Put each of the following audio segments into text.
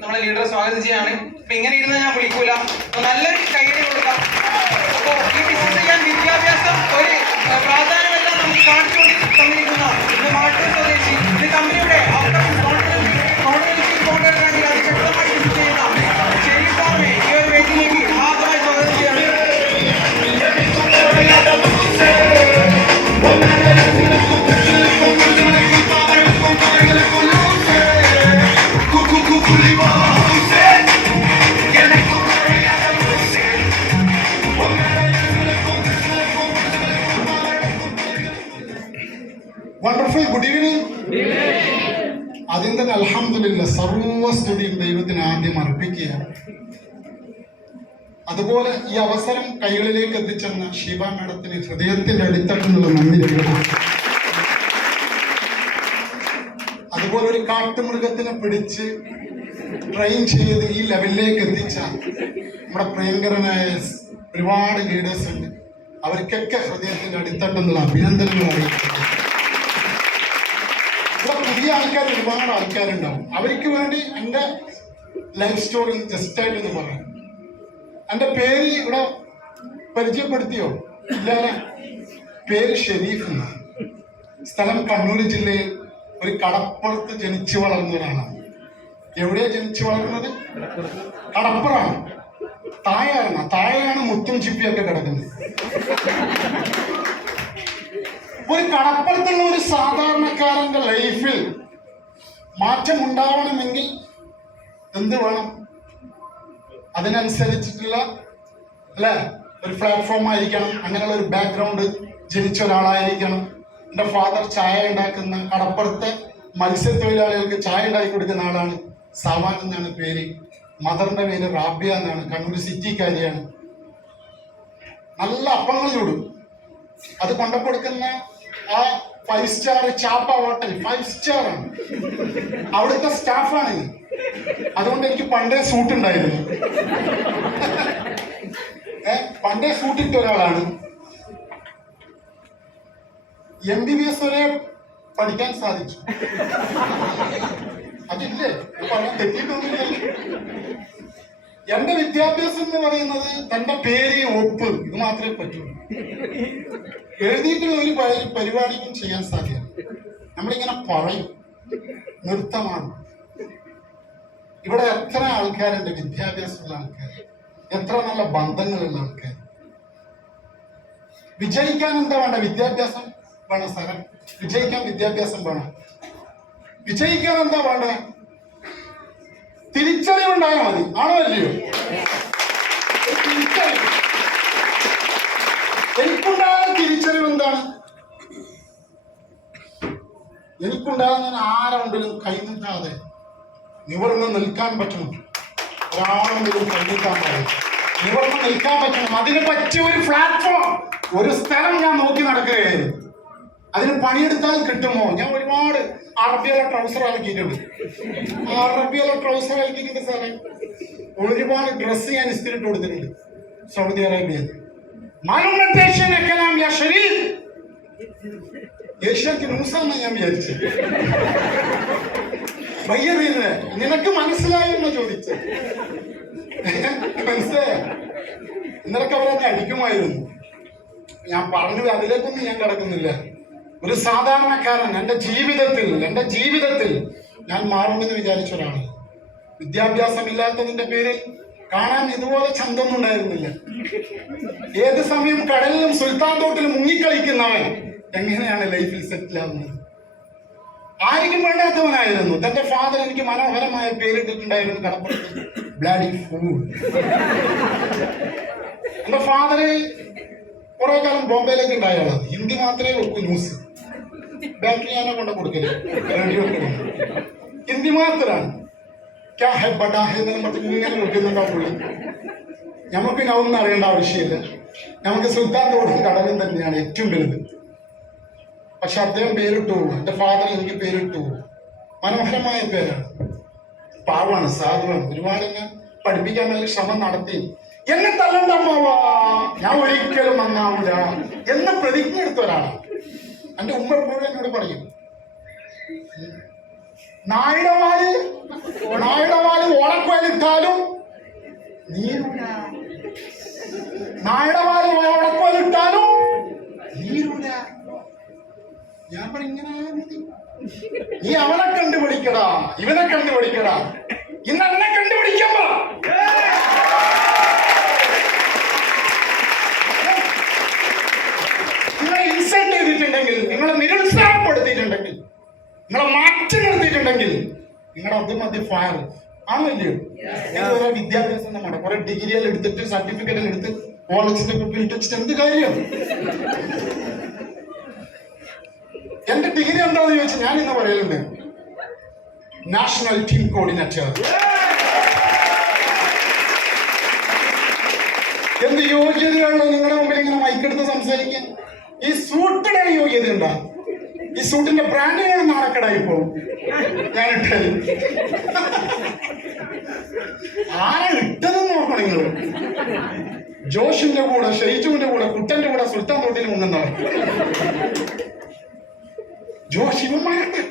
നമ്മളെ ലീഡറെ സ്വാഗതം ചെയ്യാണ്. അപ്പൊ ഇങ്ങനെ ഇരുന്ന് ഞാൻ വിളിക്കൂല, നല്ലൊരു കൈയടി കൊടുക്കാം. അപ്പോ ഈ ബിസിനസ് ചെയ്യാൻ വിദ്യാഭ്യാസം ഒരു പ്രാധാന്യമെല്ലാം നമുക്ക് കാണിച്ചുകൊണ്ട് തന്നിരിക്കുന്ന മാട്ടൂർ സ്വദേശി ഇത് കമ്പനിയുടെ അതിശക്തമായി കൃഷി ചെയ്യുന്ന ഷെരീഫാമെ ഈ ഒരു വേദിയിലേക്ക് ആദ്യമായി സ്വാഗതം ചെയ്യാണ്. Wonderful good evening. ആദ്യം തന്നെ അൽഹംദുലില്ലാ, സർവസ്തുതിയും ദൈവത്തിന് ആദ്യം അർപ്പിക്കുകയാണ്. അതുപോലെ ഈ അവസരം കൈകളിലേക്ക് എത്തിച്ചെന്ന ഷീബ മാഡത്തിന് ഹൃദയത്തിന്റെ അടിത്തട്ടിലുള്ള നന്ദി രേഖപ്പെടുത്തുന്നു. അതുപോലെ ഒരു കാട്ടുമൃഗത്തിനെ പിടിച്ച് ട്രെയിൻ ചെയ്ത് ഈ ലെവലിലേക്ക് എത്തിച്ച നമ്മുടെ പ്രിയങ്കരനായ ഒരുപാട് ലീഡേഴ്സ് ഉണ്ട്. അവർക്കൊക്കെ ഹൃദയത്തിന്റെ അടിത്തട്ടെന്നുള്ള അഭിനന്ദനങ്ങൾ അറിയിക്കുന്നു. ഇവിടെ പുതിയ ആൾക്കാർ ഒരുപാട് ആൾക്കാരുണ്ടാവും. അവർക്ക് വേണ്ടി എൻ്റെ ലൈഫ് സ്റ്റോറി ജസ്റ്റ് ആയിട്ടൊന്ന് പറയാം. എൻ്റെ പേര് ഇവിടെ പരിചയപ്പെടുത്തിയോ? ഇല്ലാതെ പേര് ഷെരീഫ് എന്നാണ്. സ്ഥലം കണ്ണൂർ ജില്ലയിൽ ഒരു കടപ്പുറത്ത് ജനിച്ചു വളർന്ന ഒരാളാണ്. എവിടെയാ ജനിച്ചു വളർന്നത്? കടപ്പുറാണ്. താഴെയാണ് മുത്തും ചിപ്പിയൊക്കെ കിടക്കുന്നത്. ഒരു കടപ്പുറത്തുള്ള ഒരു സാധാരണക്കാരന്റെ ലൈഫിൽ മാറ്റം ഉണ്ടാവണമെങ്കിൽ എന്ത് വേണം? അതിനനുസരിച്ചിട്ടുള്ള അല്ലെ ഒരു പ്ലാറ്റ്ഫോം ആയിരിക്കണം. അങ്ങനെയുള്ള ഒരു ബാക്ക്ഗ്രൗണ്ട് ജനിച്ച ഒരാളായിരിക്കണം. എൻ്റെ ഫാദർ ചായ ഉണ്ടാക്കുന്ന കടപ്പുറത്തെ മത്സ്യത്തൊഴിലാളികൾക്ക് ചായ ഉണ്ടാക്കി കൊടുക്കുന്ന ആളാണ്. സാവാൻ എന്നാണ് പേര്. മദറിന്റെ പേര് റാബിയ എന്നാണ്. കണ്ണൂർ സിറ്റിക്കാരിയാണ്. നല്ല അപ്പങ്ങൾ ചൂടും. അത് കൊണ്ടുകൊടുക്കുന്ന ആ 5 സ്റ്റാർ ചാപ്പ ഹോട്ടൽ 5 സ്റ്റാർ ആണ്. അവിടുത്തെ സ്റ്റാഫാണ്. അതുകൊണ്ട് എനിക്ക് പണ്ടേ സൂട്ട് ഉണ്ടായിരുന്നു. പണ്ടേ സൂട്ടിട്ട ഒരാളാണ്. MBBS വരെ പഠിക്കാൻ സാധിച്ചു. അതില്ലേ പറയാൻ തെറ്റിയിട്ടൊന്നുമില്ലല്ലോ. എന്റെ വിദ്യാഭ്യാസം എന്ന് പറയുന്നത് തന്റെ പേര് ഒപ്പ് ഇത് മാത്രമേ പറ്റുള്ളൂ. എഴുതിയിട്ടുള്ള ഒരു പരിപാടിക്കും ചെയ്യാൻ സാധ്യത. നമ്മളിങ്ങനെ പറയും നൃത്തമാണ്. ഇവിടെ എത്ര ആൾക്കാരുണ്ട് വിദ്യാഭ്യാസമുള്ള ആൾക്കാർ, എത്ര നല്ല ബന്ധങ്ങളുള്ള ആൾക്കാർ. വിജയിക്കാൻ എന്താ വേണ്ട? വിദ്യാഭ്യാസം വേണം സാറേ. വിജയിക്കാൻ വിദ്യാഭ്യാസം വേണം. വിജയിക്കാൻ എന്താ വേണ്ട? തിരിച്ചറിവുണ്ടായാൽ മതി. ആണോ അല്ലയോ? തിരിച്ചറിവ്. എനിക്കുണ്ടായ തിരിച്ചറിവ് എന്താണ്? എനിക്കുണ്ടാകുന്ന ആരുണ്ടെങ്കിലും കൈനീട്ടാതെ നിവർന്ന് നിൽക്കാൻ പറ്റണം. ഒരാളെങ്കിലും കൈനീട്ടാൻ പാടില്ല. നിവർന്ന് നിൽക്കാൻ പറ്റണം. അതിന് പറ്റിയ ഒരു പ്ലാറ്റ്ഫോം, ഒരു സ്ഥലം ഞാൻ നോക്കി നടക്കുകയായിരുന്നു. അതിന് പണിയെടുത്താൽ കിട്ടുമോ? ഞാൻ ഒരുപാട് അറബിയുള്ള ട്രൗസർ അലക്കിയിട്ടുണ്ട്. അറബിയുള്ള ട്രൗസർ അലക്കിയിട്ടുണ്ട് സാറേ. ഒരുപാട് ഡ്രസ്സ് ഞാൻ ഇസ്തിരിട്ട് കൊടുത്തിട്ടുണ്ട് സൗദി അറേബ്യയിൽ. ഏഷ്യക്ക് ന്യൂസാന്ന് ഞാൻ വിചാരിച്ചു. വയ്യതീരെ നിനക്ക് മനസ്സിലായെന്ന് ചോദിച്ചു. മനസ്സിലായ? ഇന്നലൊക്കെ അവരെന്നെ അടിക്കുമായിരുന്നു. ഞാൻ പറഞ്ഞു, അതിലേക്കൊന്നും ഞാൻ കിടക്കുന്നില്ല. ഒരു സാധാരണക്കാരൻ എൻ്റെ ജീവിതത്തിൽ ഞാൻ മാറുമെന്ന് വിചാരിച്ച ഒരാളാണ്. വിദ്യാഭ്യാസം ഇല്ലാത്തതിന്റെ പേരിൽ കാണാൻ ഇതുപോലെ ചന്തൊന്നും ഉണ്ടായിരുന്നില്ല. ഏത് സമയം കടലിലും സുൽത്താൻ തോട്ടിലും മുങ്ങിക്കളിക്കുന്നവൻ എങ്ങനെയാണ് ലൈഫിൽ സെറ്റിൽ ആവുന്നത്? ആർക്കും വേണ്ടാത്തവനായിരുന്നു. തന്റെ ഫാദർ എനിക്ക് മനോഹരമായ പേരിട്ടിട്ടുണ്ടായിരുന്നു കടപ്പുറത്ത്, ബ്ലാഡി ഫൂൾ. എന്റെ ഫാദറ് കുറെ കാലം ബോംബെയിലേക്ക് ഉണ്ടായ ആളാണ്. ഹിന്ദി മാത്രമേ വെക്കൂ. ന്യൂസ് ബാറ്ററി ഞാനെ കൊണ്ട് കൊടുക്കല്, റേഡിയോ ഹിന്ദി മാത്രമാണ്. ഇങ്ങനെ നോക്കുന്നുണ്ടാവും പുള്ളി. നമുക്ക് ഒന്നും അറിയേണ്ട ആവശ്യമില്ല. നമുക്ക് സുൽത്താൻ തോടും കടലും തന്നെയാണ് ഏറ്റവും വലുത്. പക്ഷെ അദ്ദേഹം പേരിട്ടു. എന്റെ ഫാദർ എനിക്ക് പേരിട്ടു. മനോഹരമായ പേരാണ്. പാവാണ്, സാധുവാണ്. ഒരുപാട് എന്നെ പഠിപ്പിക്കാൻ വേണ്ടി ശ്രമം നടത്തി. എന്നെ തല്ലണ്ട അമ്മാവാ, ഞാൻ ഒരിക്കലും നന്നാവില്ല എന്ന് പ്രതിജ്ഞ എടുത്ത ഒരാളാണ്. എന്റെ ഉമ്മ എപ്പോഴും എന്നോട് പറയും, നായുടെ വാല് ഓള ഇട്ടാലും നീരൂല, നായുടെ പാല് ഉടക്കോൽ ഇട്ടാലും നീരൂല. ഞാൻ പറ ഇങ്ങനെ നീ അവനെ കണ്ടുപിടിക്കടാ, ഇവനെ കണ്ടുപിടിക്കടാ, ഇന്ന് എന്നെ കണ്ടുപിടിക്കാൻ പറ. നിങ്ങളെ ഇൻസൾട്ട് ചെയ്തിട്ടുണ്ടെങ്കിൽ, നിങ്ങളെ നിരുത്സാഹപ്പെടുത്തിയിട്ടുണ്ടെങ്കിൽ, നിങ്ങളെ മാറ്റി നിർത്തിയിട്ടുണ്ടെങ്കിൽ നിങ്ങളുടെ അത് മതി ഫയർ ആണല്ലോ. നിങ്ങൾ കുറെ വിദ്യാഭ്യാസം നമ്മുടെ കുറെ ഡിഗ്രികൾ എടുത്തിട്ട് സർട്ടിഫിക്കറ്റ് എടുത്ത് കോളേജിന്റെ കുപ്പിൽ ഇട്ടിട്ട് എന്ത് കാര്യം? എന്റെ ഡിഗ്രി എന്താണെന്ന് ചോദിച്ചാൽ ഞാൻ ഇന്ന് പറയലുണ്ട്, നാഷണൽ ടീം കോർഡിനേറ്റർ. എന്ത് യോഗ്യതയാണല്ലോ നിങ്ങളുടെ മുമ്പിൽ ഇങ്ങനെ മൈക്കെടുത്ത് സംസാരിക്കാൻ? ഈ സൂട്ടിന് യോഗ്യത ഉണ്ടാ? ഈ സൂട്ടിന്റെ ബ്രാൻഡിനാണ് നാണക്കടായി പോകും. ഞാൻ ഇട്ടത് ആരാ ഇട്ടതെന്ന് നോക്കണം നിങ്ങള്. ജോഷിന്റെ കൂടെ, ഷെയ്ജുവിന്റെ കൂടെ, കുട്ടന്റെ കൂടെ സുൽത്താൻ തോട്ടിൽ മുങ്ങുന്നവർ. ജോഷ് ഇവന്മാരുടെ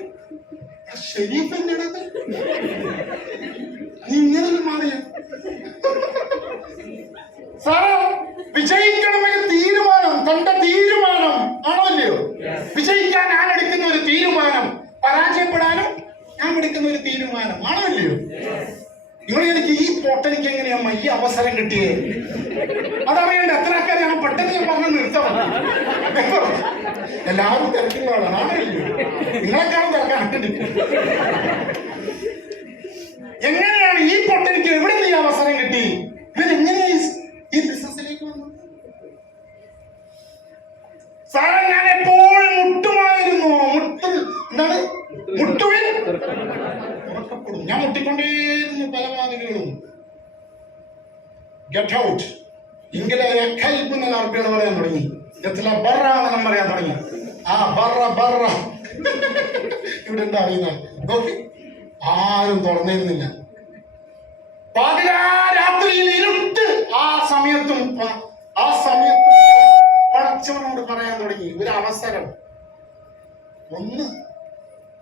ഷെരീഫിന്റെ ഇടത്ത് നീ ഇങ്ങനെ മാറിയ സാറേ, വിജയിക്കണമെങ്കിൽ തീരുമാനം, തന്റെ തീരുമാനം ആണോ അല്ലയോ? വിജയിക്കാൻ ഞാൻ എടുക്കുന്ന ഒരു തീരുമാനം, പരാജയപ്പെടാനും ഞാൻ എടുക്കുന്ന ഒരു തീരുമാനം ആണോ അല്ലയോ? നിങ്ങൾ എനിക്ക് ഈ പൊട്ടനിക്ക് എങ്ങനെയാ ഈ അവസരം കിട്ടിയത്? അതറിയണ്ട. എത്ര ആൾക്കാർ ഞാൻ പെട്ടെന്ന് ഞാൻ പറഞ്ഞു നിർത്തണം. എല്ലാവരും തിരക്കുന്നതാണ് ആണോ അല്ലയോ? നിങ്ങളെക്കാളും തിരക്കാണ്. എങ്ങനെയാണ് ഈ പൊട്ടനിക്ക് എവിടെ നിന്ന് ഈ അവസരം കിട്ടി? ഇവരെങ്ങനെയാ ഈ ബിസിനസ്സിലേക്ക് വന്നു? സാറേ, ഞാൻ എപ്പോഴും മുട്ടുമായിരുന്നു. എന്താണ് മുട്ടുവിൽ ഉറക്കപ്പെടും. ഞാൻ മുട്ടിക്കൊണ്ടേയിരുന്നു പല വാതിലുകളും. ഗെറ്റ് ഔട്ട് ഇങ്ങനെ എന്ന അറബികൾ പറയാൻ തുടങ്ങി. ബറ എന്നെല്ലാം പറയാൻ തുടങ്ങി. ആ ബറ ബറ ഇവിടെ എന്താ അറിയുന്ന നോക്കി, ആരും തുറന്നിരുന്നില്ല. രാത്രിയിൽ ഇരുട്ട്. ആ സമയത്തും പടച്ചവനോട് പറയാൻ തുടങ്ങി, ഒരു അവസരം ഒന്ന്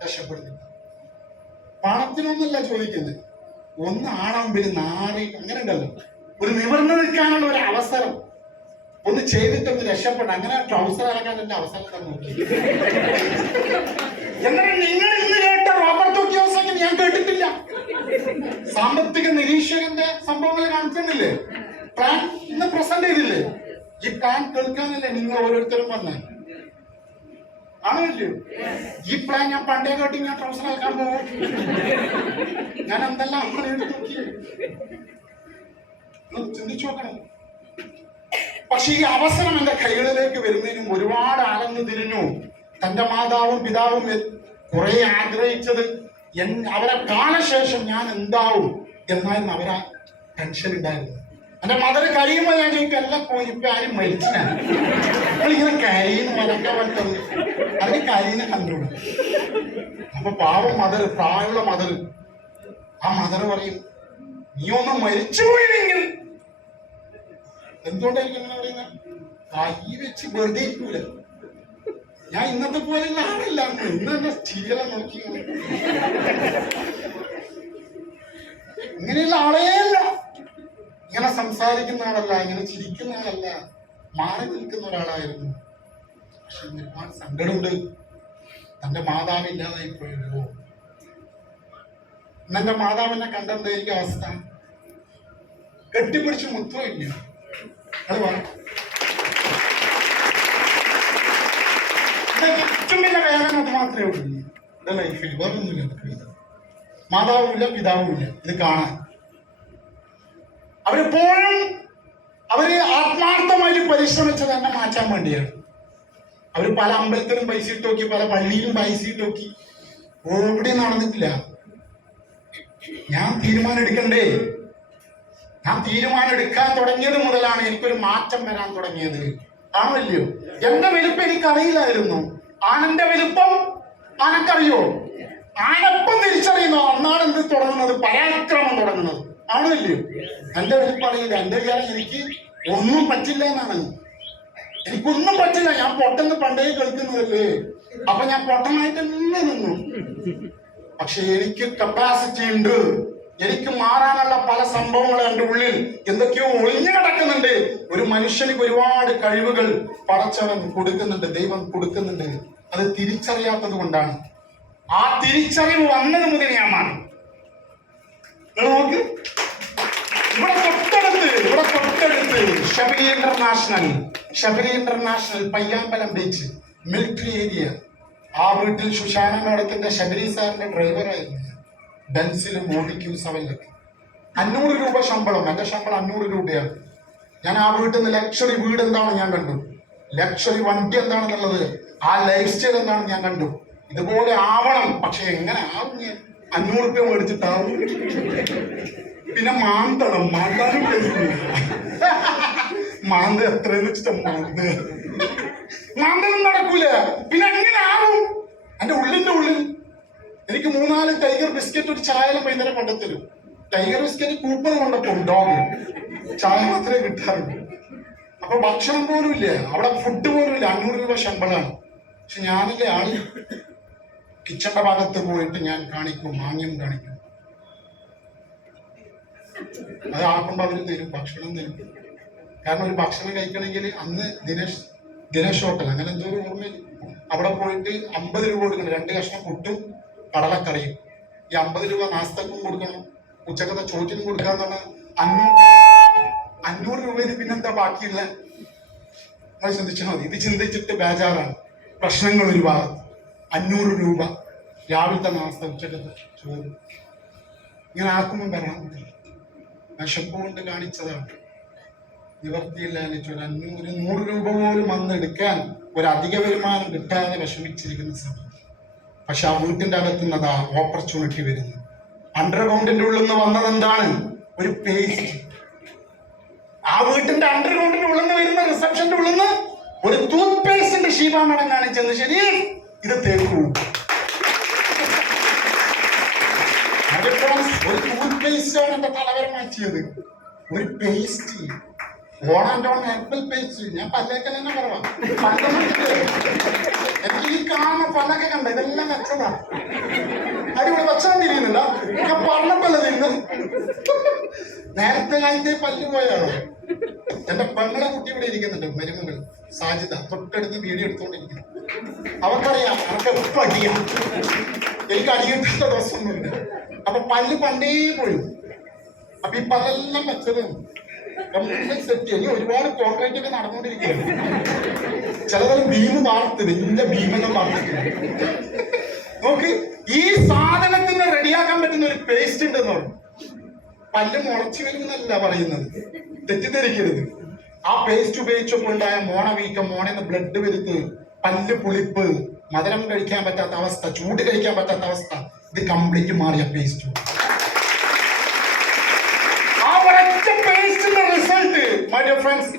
രക്ഷപ്പെടുത്തി. പണത്തിനൊന്നല്ല ചോദിക്കുന്നത്, ഒന്ന് ആണമ്പിൽ നാറി അങ്ങനെ ഉണ്ടല്ലോ, ഒരു നിവർന്നു നിൽക്കാനുള്ള ഒരു അവസരം ഒന്ന് ചെയ്തിട്ടൊന്ന് രക്ഷപ്പെടാം. അങ്ങനെ ട്രൗസർ അലക്കാൻ എന്റെ അവസരം തന്നെ. എന്നാൽ നിങ്ങൾ ഇന്ന് കേട്ട റോബർട്ട് കിയോസാക്കി ഞാൻ കേട്ടിട്ടില്ല. സാമ്പത്തിക നിരീക്ഷകന്റെ സംഭവങ്ങൾ കാണിച്ചിട്ടില്ലേ? പ്ലാൻ ഇന്ന് പ്രസന്റ് ചെയ്തില്ലേ? ഈ പ്ലാൻ കേൾക്കാനല്ലേ നിങ്ങൾ ഓരോരുത്തരും വന്നേ? ആണല്ലോ. ഈ പ്ലാൻ ഞാൻ പണ്ടേ കേട്ടി ഞാൻ ട്രൗസർ അലക്കാൻ പോകും. ഞാൻ എന്തെല്ലാം അങ്ങനെ എടുത്ത് നോക്കി ചിന്തിച്ചു നോക്കണം. പക്ഷെ ഈ അവസരം എന്റെ കൈകളിലേക്ക് വരുന്നതിനും ഒരുപാട് അലഞ്ഞു തിരിഞ്ഞു. തന്റെ മാതാവും പിതാവും കുറെ ആഗ്രഹിച്ചത് അവരെ കാലശേഷം ഞാൻ എന്താവും എന്നായിരുന്നു അവരാ ടെൻഷൻ ഉണ്ടായിരുന്നു. എന്റെ മദർ കഴിയുമ്പോൾ ഞാൻ ചോദിക്കും, എല്ലാം പോയിപ്പോ ആരും മരിച്ചാണ് നിങ്ങളിങ്ങനെ കരിയുന്ന മലക്കാൻ പറ്റത്? അതിന് കരിയുന്ന കണ്ടുകൂടും. അപ്പൊ പാവം മദർ, പ്രായമുള്ള മദർ, ആ മദർ പറയും, നീ ഒന്ന് മരിച്ചുപോയില്ലെങ്കിൽ. എന്തുകൊണ്ടായിരിക്കും അങ്ങനെ പറയുന്നത്? കൈ വെച്ച് വെറുതെ ഇരിക്കൂല. ഞാൻ ഇന്നത്തെ പോലെയുള്ള ആളില്ല. ഇന്ന് തന്നെ ചിരികളെ നോക്കി ഇങ്ങനെയുള്ള ആളേയല്ല. ഇങ്ങനെ സംസാരിക്കുന്ന ആളല്ല, ഇങ്ങനെ ചിരിക്കുന്ന ആളല്ല, മാറി നിൽക്കുന്ന ഒരാളായിരുന്നു. പക്ഷെ ഒരുപാട് സങ്കടമുണ്ട്. തന്റെ മാതാവില്ലാതായി പോയല്ലോ. എന്നെ മാതാവിനെ കണ്ടെന്തായിരിക്കും അവസ്ഥ? കെട്ടിപ്പിടിച്ച് മുത്തോ ഇല്ല. അത് ഏറ്റവും വലിയ വേദന അത് മാത്രമേ ഉള്ളൂ എന്റെ ലൈഫിൽ. വേറൊന്നുമില്ല. മാതാവുമില്ല, പിതാവുമില്ല. ഇത് കാണാൻ അവരെപ്പോഴും ആത്മാർത്ഥമായി പരിശ്രമിച്ചത് എന്നെ മാറ്റാൻ വേണ്ടിയാണ്. അവര് പല അമ്പലത്തിലും പൈസ ഇട്ട് നോക്കി, പല പള്ളിയിലും പൈസ ഇട്ട് നോക്കി, എവിടെയും നടന്നിട്ടില്ല. ഞാൻ തീരുമാനം എടുക്കണ്ടേ? ഞാൻ തീരുമാനം എടുക്കാൻ തുടങ്ങിയത് മുതലാണ് എനിക്കൊരു മാറ്റം വരാൻ തുടങ്ങിയത്. ആണല്ലോ. എന്റെ വലുപ്പം എനിക്കറിയില്ലായിരുന്നു. ആനന്റെ വലുപ്പം ആനക്കറിയോ? ആനപ്പം തിരിച്ചറിയുന്നു. അന്നാണ് എന്ത് തുടങ്ങുന്നത്? പരാക്രമം തുടങ്ങുന്നത്. ആണല്ലോ. എന്റെ വലുപ്പം അറിയില്ല. എന്റെ വിചാരം എനിക്ക് ഒന്നും പറ്റില്ല എന്നാണ്. എനിക്കൊന്നും പറ്റില്ല. ഞാൻ പൊട്ടെന്ന് പണ്ടേ കേൾക്കുന്നതല്ലേ. അപ്പൊ ഞാൻ പൊട്ടനായിട്ട് തന്നെ നിന്നു. പക്ഷെ എനിക്ക് കപ്പാസിറ്റി ഉണ്ട്. എനിക്ക് മാറാനുള്ള പല സംഭവങ്ങളും എൻ്റെ ഉള്ളിൽ എന്തൊക്കെയോ ഒളിഞ്ഞു കിടക്കുന്നുണ്ട്. ഒരു മനുഷ്യനിക്ക് ഒരുപാട് കഴിവുകൾ പടച്ചവൻ കൊടുക്കുന്നുണ്ട്, ദൈവം കൊടുക്കുന്നുണ്ട്. അത് തിരിച്ചറിയാത്തത് കൊണ്ടാണ്. ആ തിരിച്ചറിവ് വന്നത് മുതൽ ഞാൻ മാറി. നോക്ക്, ഇവിടെ തൊട്ടടുത്ത് Sabari international Payyambalam beach military area. ആ വീട്ടിൽ സുഷാന മേഡത്തിന്റെ ശബരി സാറിന്റെ ഡ്രൈവറായിരുന്നു. ബെൻസിലും ഓടിക്കും 7 500 രൂപ ശമ്പളം. എന്റെ ശമ്പളം 500 രൂപയാണ്. ഞാൻ ആ വീട്ടിൽ നിന്ന് ലക്ഷറി വീട് എന്താണ് ഞാൻ കണ്ടു, ലക്ഷറി വണ്ടി എന്താണെന്നുള്ളത്, ആ ലൈഫ് സ്റ്റൈൽ എന്താണെന്ന് ഞാൻ കണ്ടു. ഇതുപോലെ ആവണം. പക്ഷെ എങ്ങനെ ആവും? ഞാൻ 500 രൂപ മേടിച്ചിട്ടാവും. പിന്നെ മാന്തണം, മാന്താനും മാന്ത എത്രയെന്ന് വെച്ചിട്ട് മാന്തലും നടക്കൂല. പിന്നെ എങ്ങനെ ആവും? എന്റെ ഉള്ളിന്റെ ഉള്ളിൽ എനിക്ക് 3-4 ടൈഗർ ബിസ്ക്കറ്റ് ഒരു ചായലും വൈകുന്നേരം കൊണ്ടുത്തരും. ടൈഗർ ബിസ്ക്കറ്റ് കൂപ്പൺ കൊണ്ടപ്പോ ഡോഗ് ചായ മാത്രമേ കിട്ടാറുള്ളൂ. അപ്പൊ ഭക്ഷണം പോലും ഇല്ല, അവിടെ ഫുഡ് പോലും ഇല്ല. 500 രൂപ ശമ്പളമാണ്. പക്ഷെ ഞാനില്ലേ ആള് കിച്ചന്റെ ഭാഗത്ത് പോയിട്ട് ഞാൻ കാണിക്കും, മാന്യം കാണിക്കും. അത് ആക്കുമ്പോ അവര് തരും, ഭക്ഷണം തരും. കാരണം ഒരു ഭക്ഷണം കഴിക്കണമെങ്കിൽ അന്ന് ദിനേശ് ഹോട്ടൽ അങ്ങനെ എന്തോ ഒരു ഓർമ്മയില്ല, അവിടെ പോയിട്ട് 50 രൂപ കൊടുക്കണം. 2 കഷ്ണം പുട്ടും കടലക്കറിയും. ഈ 50 രൂപ നാസ്തക്കും കൊടുക്കണം, ഉച്ചക്കത്തെ ചോറ്റിനും കൊടുക്കാന്ന് പറഞ്ഞാൽ 500 രൂപയിൽ പിന്നെന്താ ബാക്കിയുള്ള? അത് ചിന്തിച്ചാൽ മതി. ഇത് ചിന്തിച്ചിട്ട് ബേജാറാണ്. പ്രശ്നങ്ങൾ ഒരു ഭാഗത്ത്. 500 രൂപ രാവിലത്തെ നാസ്ത, ഉച്ചക്കത്തെ ചോറ്. ഇങ്ങനെ ആക്കുമ്പോൾ വരാൻ വിശപ്പ് കൊണ്ട് കാണിച്ചതാണ്. നിവർത്തിയില്ല. ഒരു 100 രൂപ പോലും വന്നെടുക്കാൻ ഒരു അധിക വരുമാനം കിട്ടാതെ വിഷമിച്ചിരിക്കുന്ന സമയം. പക്ഷെ ആ വീട്ടിന്റെ അകത്തുനിന്നതാ ഓപ്പർച്യൂണിറ്റി വരുന്നു. അണ്ടർഗ്രൗണ്ടിന്റെ ഉള്ളിൽ നിന്ന് വന്നത് എന്താണ്? ഒരു പേസ്റ്റ്. ആ വീട്ടിന്റെ അണ്ടർഗ്രൗണ്ടിന്റെ ഉള്ളിൽ നിന്ന് വരുന്ന റിസപ്ഷന്റെ ഉള്ളിൽ നിന്ന് ഒരു ടൂത്ത് പേസ്റ്റിന്റെ ശീപാമടം കാണിച്ചെന്ന്. ശരി, ഇത് തേക്കൂ. ഒരു ടൂത്ത് പേസ്റ്റ് ആണ് എന്റെ തലവര മാറ്റിയത്. ഒരു പേസ്റ്റ്, ഹെർബൽ പേസ്റ്റ്. ഞാൻ പല്ലേക്കൽ തന്നെ പറയാം. എനിക്ക് ഈ കാണുന്ന പല്ലൊക്കെ കണ്ട ഇതെല്ലാം വെച്ചതാ. അടിപൊളി വെച്ചാൽ തിരിയുന്നില്ല. ഞാൻ പറഞ്ഞപ്പല്ല തിരിയുന്നു. നേരത്തെ കാലത്തെ പല്ല് പോയാണോ? എന്റെ പെങ്ങളെ കുട്ടി ഇവിടെ ഇരിക്കുന്നുണ്ട്, മരുമകൾ സാജിത, തൊട്ടടുത്ത് വീഡിയോ എടുത്തോണ്ടിരിക്കുന്നു. അവർക്കറിയാം അവർക്ക് എപ്പം അടിയാം. എനിക്ക് അടിയിട്ടാത്ത ദിവസമൊന്നുമില്ല. അപ്പൊ പല്ല് പണ്ടേ പോയി. അപ്പൊ ഈ പല്ലെല്ലാം വെച്ചത് സെറ്റ്. ഇനി ഒരുപാട് കോൺക്രീറ്റ് ഒക്കെ നടന്നുകൊണ്ടിരിക്കുകയാണ്. ചിലതരം ഭീമ് വാർത്ത്, വലിയ ഭീമെല്ലാം വാർത്തിട്ടുണ്ട്. നോക്ക്, ഈ സാധനത്തിന് റെഡിയാക്കാൻ പറ്റുന്ന ഒരു പേസ്റ്റ് ഉണ്ടെന്ന് പറഞ്ഞു. പല്ല് മുളച്ചു വരുമെന്നല്ല പറയുന്നത്, തെറ്റിദ്ധരിക്കരുത്. ആ പേസ്റ്റ് ഉപയോഗിച്ചപ്പോൾ ഉണ്ടായ മോണവീക്കം, മോണെന്ന് ബ്ലഡ് വരുത്ത്, പല്ല് പുളിപ്പ്, മധുരം കഴിക്കാൻ പറ്റാത്ത അവസ്ഥ, ചൂട് കഴിക്കാൻ പറ്റാത്ത അവസ്ഥ, ഇത് കംപ്ലീറ്റ് മാറിയ പേസ്റ്റ്. ആ ഒരൊറ്റ പേസ്റ്റിന്റെ റിസൾട്ട് മൈ ഡിയർ ഫ്രണ്ട്സ്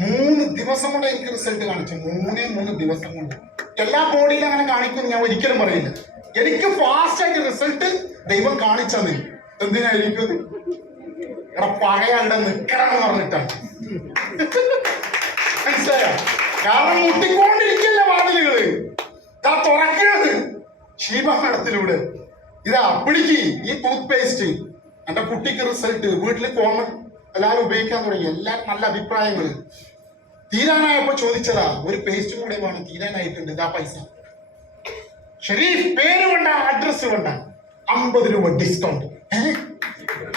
3 ദിവസം കൊണ്ട് എനിക്ക് റിസൾട്ട് കാണിച്ചു. 3 ദിവസം കൊണ്ട്. എല്ലാ ബോഡിയിലും അങ്ങനെ കാണിക്കും ഞാൻ ഒരിക്കലും പറയില്ല. എനിക്ക് ഫാസ്റ്റ് ആയിട്ട് റിസൾട്ട് ദൈവം കാണിച്ചത്. എന്തിനായിരിക്കും? എടാ പഴയാളുടെ നിക്കണമെന്ന് പറഞ്ഞിട്ടാണ്. മനസ്സിലായോ? കാരണം മുട്ടിക്കൊണ്ടിരിക്കില്ല വാതിലുകള്. ഇതാ തുറക്കുന്നത് ശീപമടത്തിലൂടെ. ഇതാ പിടിക്ക് ഈ ടൂത്ത് പേസ്റ്റ്. എന്റെ കുട്ടിക്ക് റിസൾട്ട്. വീട്ടില് കോമൺ എല്ലാവരും ഉപയോഗിക്കാൻ തുടങ്ങി. എല്ലാവരും നല്ല അഭിപ്രായങ്ങൾ. തീരാനായപ്പോ ചോദിച്ചതാ, ഒരു പേസ്റ്റ് കൂടെ വേണം, തീരാനായിട്ടുണ്ട്, ഇതാ പൈസ. ശരി, പേര് വേണ്ട, അഡ്രസ് വേണ്ട, 50 രൂപ ഡിസ്കൗണ്ട്.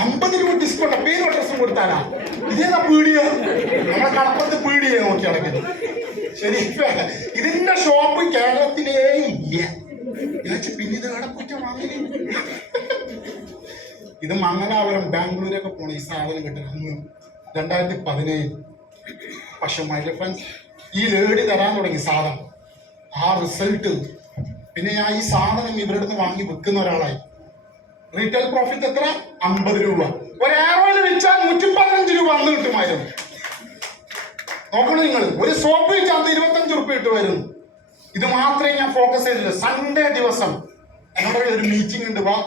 50 രൂപ ഡിസ്കൗണ്ട്, പേരും അഡ്രസ്സും കൊടുത്താലാ? ഇതേതാ പീടിയ? നമ്മളെ കടപ്പുറത്ത് പീടിയെ നോക്കി അടക്കുന്നത്. ശരി, ഇതിന്റെ ഷോപ്പ് കേരളത്തിലേ ഇല്ല. പിന്നെ ഇത് കടപ്പുറ്റ വാങ്ങി. ഇത് മംഗലാപുരം, ബാംഗ്ലൂരൊക്കെ പോണ ഈ സാധനം കിട്ടുന്നത് അന്ന് 2017. പക്ഷെ മൈ ഡിയർ ഫ്രണ്ട്സ്, ഈ ലേഡി തരാൻ തുടങ്ങി സാധനം. ആ റിസൾട്ട് പിന്നെ ഞാൻ ഈ സാധനം ഇവരുടെ നിന്ന് വാങ്ങി വെക്കുന്ന ഒരാളായി. റീറ്റെയിൽ പ്രോഫിറ്റ് എത്ര? 50 രൂപ. ഒരു ആറോയിൽ വിൽച്ചാൽ 115 രൂപ അന്ന് കിട്ടുമായിരുന്നു. നോക്കണം നിങ്ങൾ, ഒരു സോപ്പ് വിൽച്ചാൽ അന്ന് 25 രൂപ കിട്ടുമായിരുന്നു. ഇത് മാത്രമേ ഞാൻ ഫോക്കസ് ചെയ്തില്ല. സൺഡേ ദിവസം എന്നോട് ഒരു മീറ്റിംഗ് ഉണ്ട്, വാ.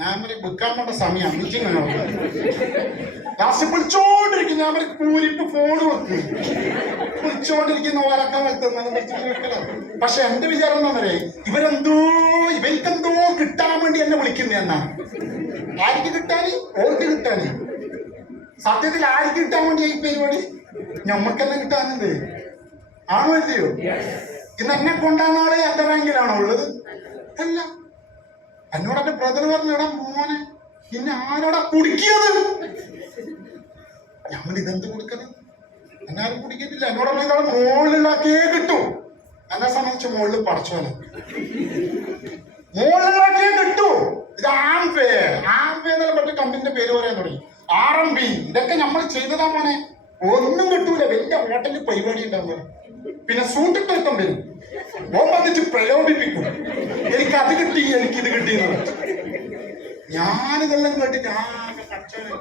ഞാൻ വെക്കാൻ പോണ്ട സമയമാണ്, മീറ്റിംഗ് ആണ്. ലാസ്റ്റ് വിളിച്ചോണ്ടിരിക്കും. ഞാൻ കൂരിപ്പ് ഫോൺ വെക്കും. വിളിച്ചോണ്ടിരിക്കുന്ന ഓരൊക്കെ വെക്കുന്നത്. പക്ഷെ എന്റെ വിചാരം എന്താ പറയുക, ഇവർക്കെന്തോ കിട്ടാൻ വേണ്ടി എന്നെ വിളിക്കുന്ന എന്നാണ്. ആർക്ക് കിട്ടാന്? ഓർക്ക് കിട്ടാന്. സത്യത്തിൽ ആർക്ക് കിട്ടാൻ വേണ്ടി ഈ പരിപാടി? ഞമ്മക്കെല്ലാം കിട്ടാനുണ്ട്. ആണോ അല്ലയോ? ഇന്ന് എന്നെ കൊണ്ടാകുന്ന ആള് എന്റെ റാങ്കിലാണോ ഉള്ളത്? അല്ല. എന്നോട് എന്റെ ബ്രദർ പറഞ്ഞടാ മോനെ പിന്നെ ആരോടാ കുടിക്കിയത്? ഞമ്മൾ ഇതെന്ത് കൊടുക്കണം? എന്നാരും കുടിക്കത്തില്ല. എന്നോട് പറഞ്ഞാൽ മുകളിലാക്കിയേ കിട്ടൂ. എന്നെ സംബന്ധിച്ച് മുകളിൽ പടച്ചോനെ മുകളിലാക്കിയേ കിട്ടൂ. ഇത് ആംപേ എന്നുള്ള മറ്റു കമ്പനിന്റെ പേര് പറയാൻ തുടങ്ങി. RMB ഇതൊക്കെ നമ്മൾ ചെയ്തതാ മോനെ. ഒന്നും കിട്ടൂല. വലിയ ഹോട്ടലിൽ പരിപാടി ഉണ്ടാവുക. പിന്നെ സൂട്ടിട്ടൊരുത്തം വരും. ഓൻ വന്നിട്ട് പ്രലോഭിപ്പിക്കും. എനിക്ക് അത് കിട്ടി, എനിക്ക് ഇത് കിട്ടിയെന്ന്. ഞാനിതെല്ലാം കേട്ടിട്ട് ആകെ പടച്ചോനെ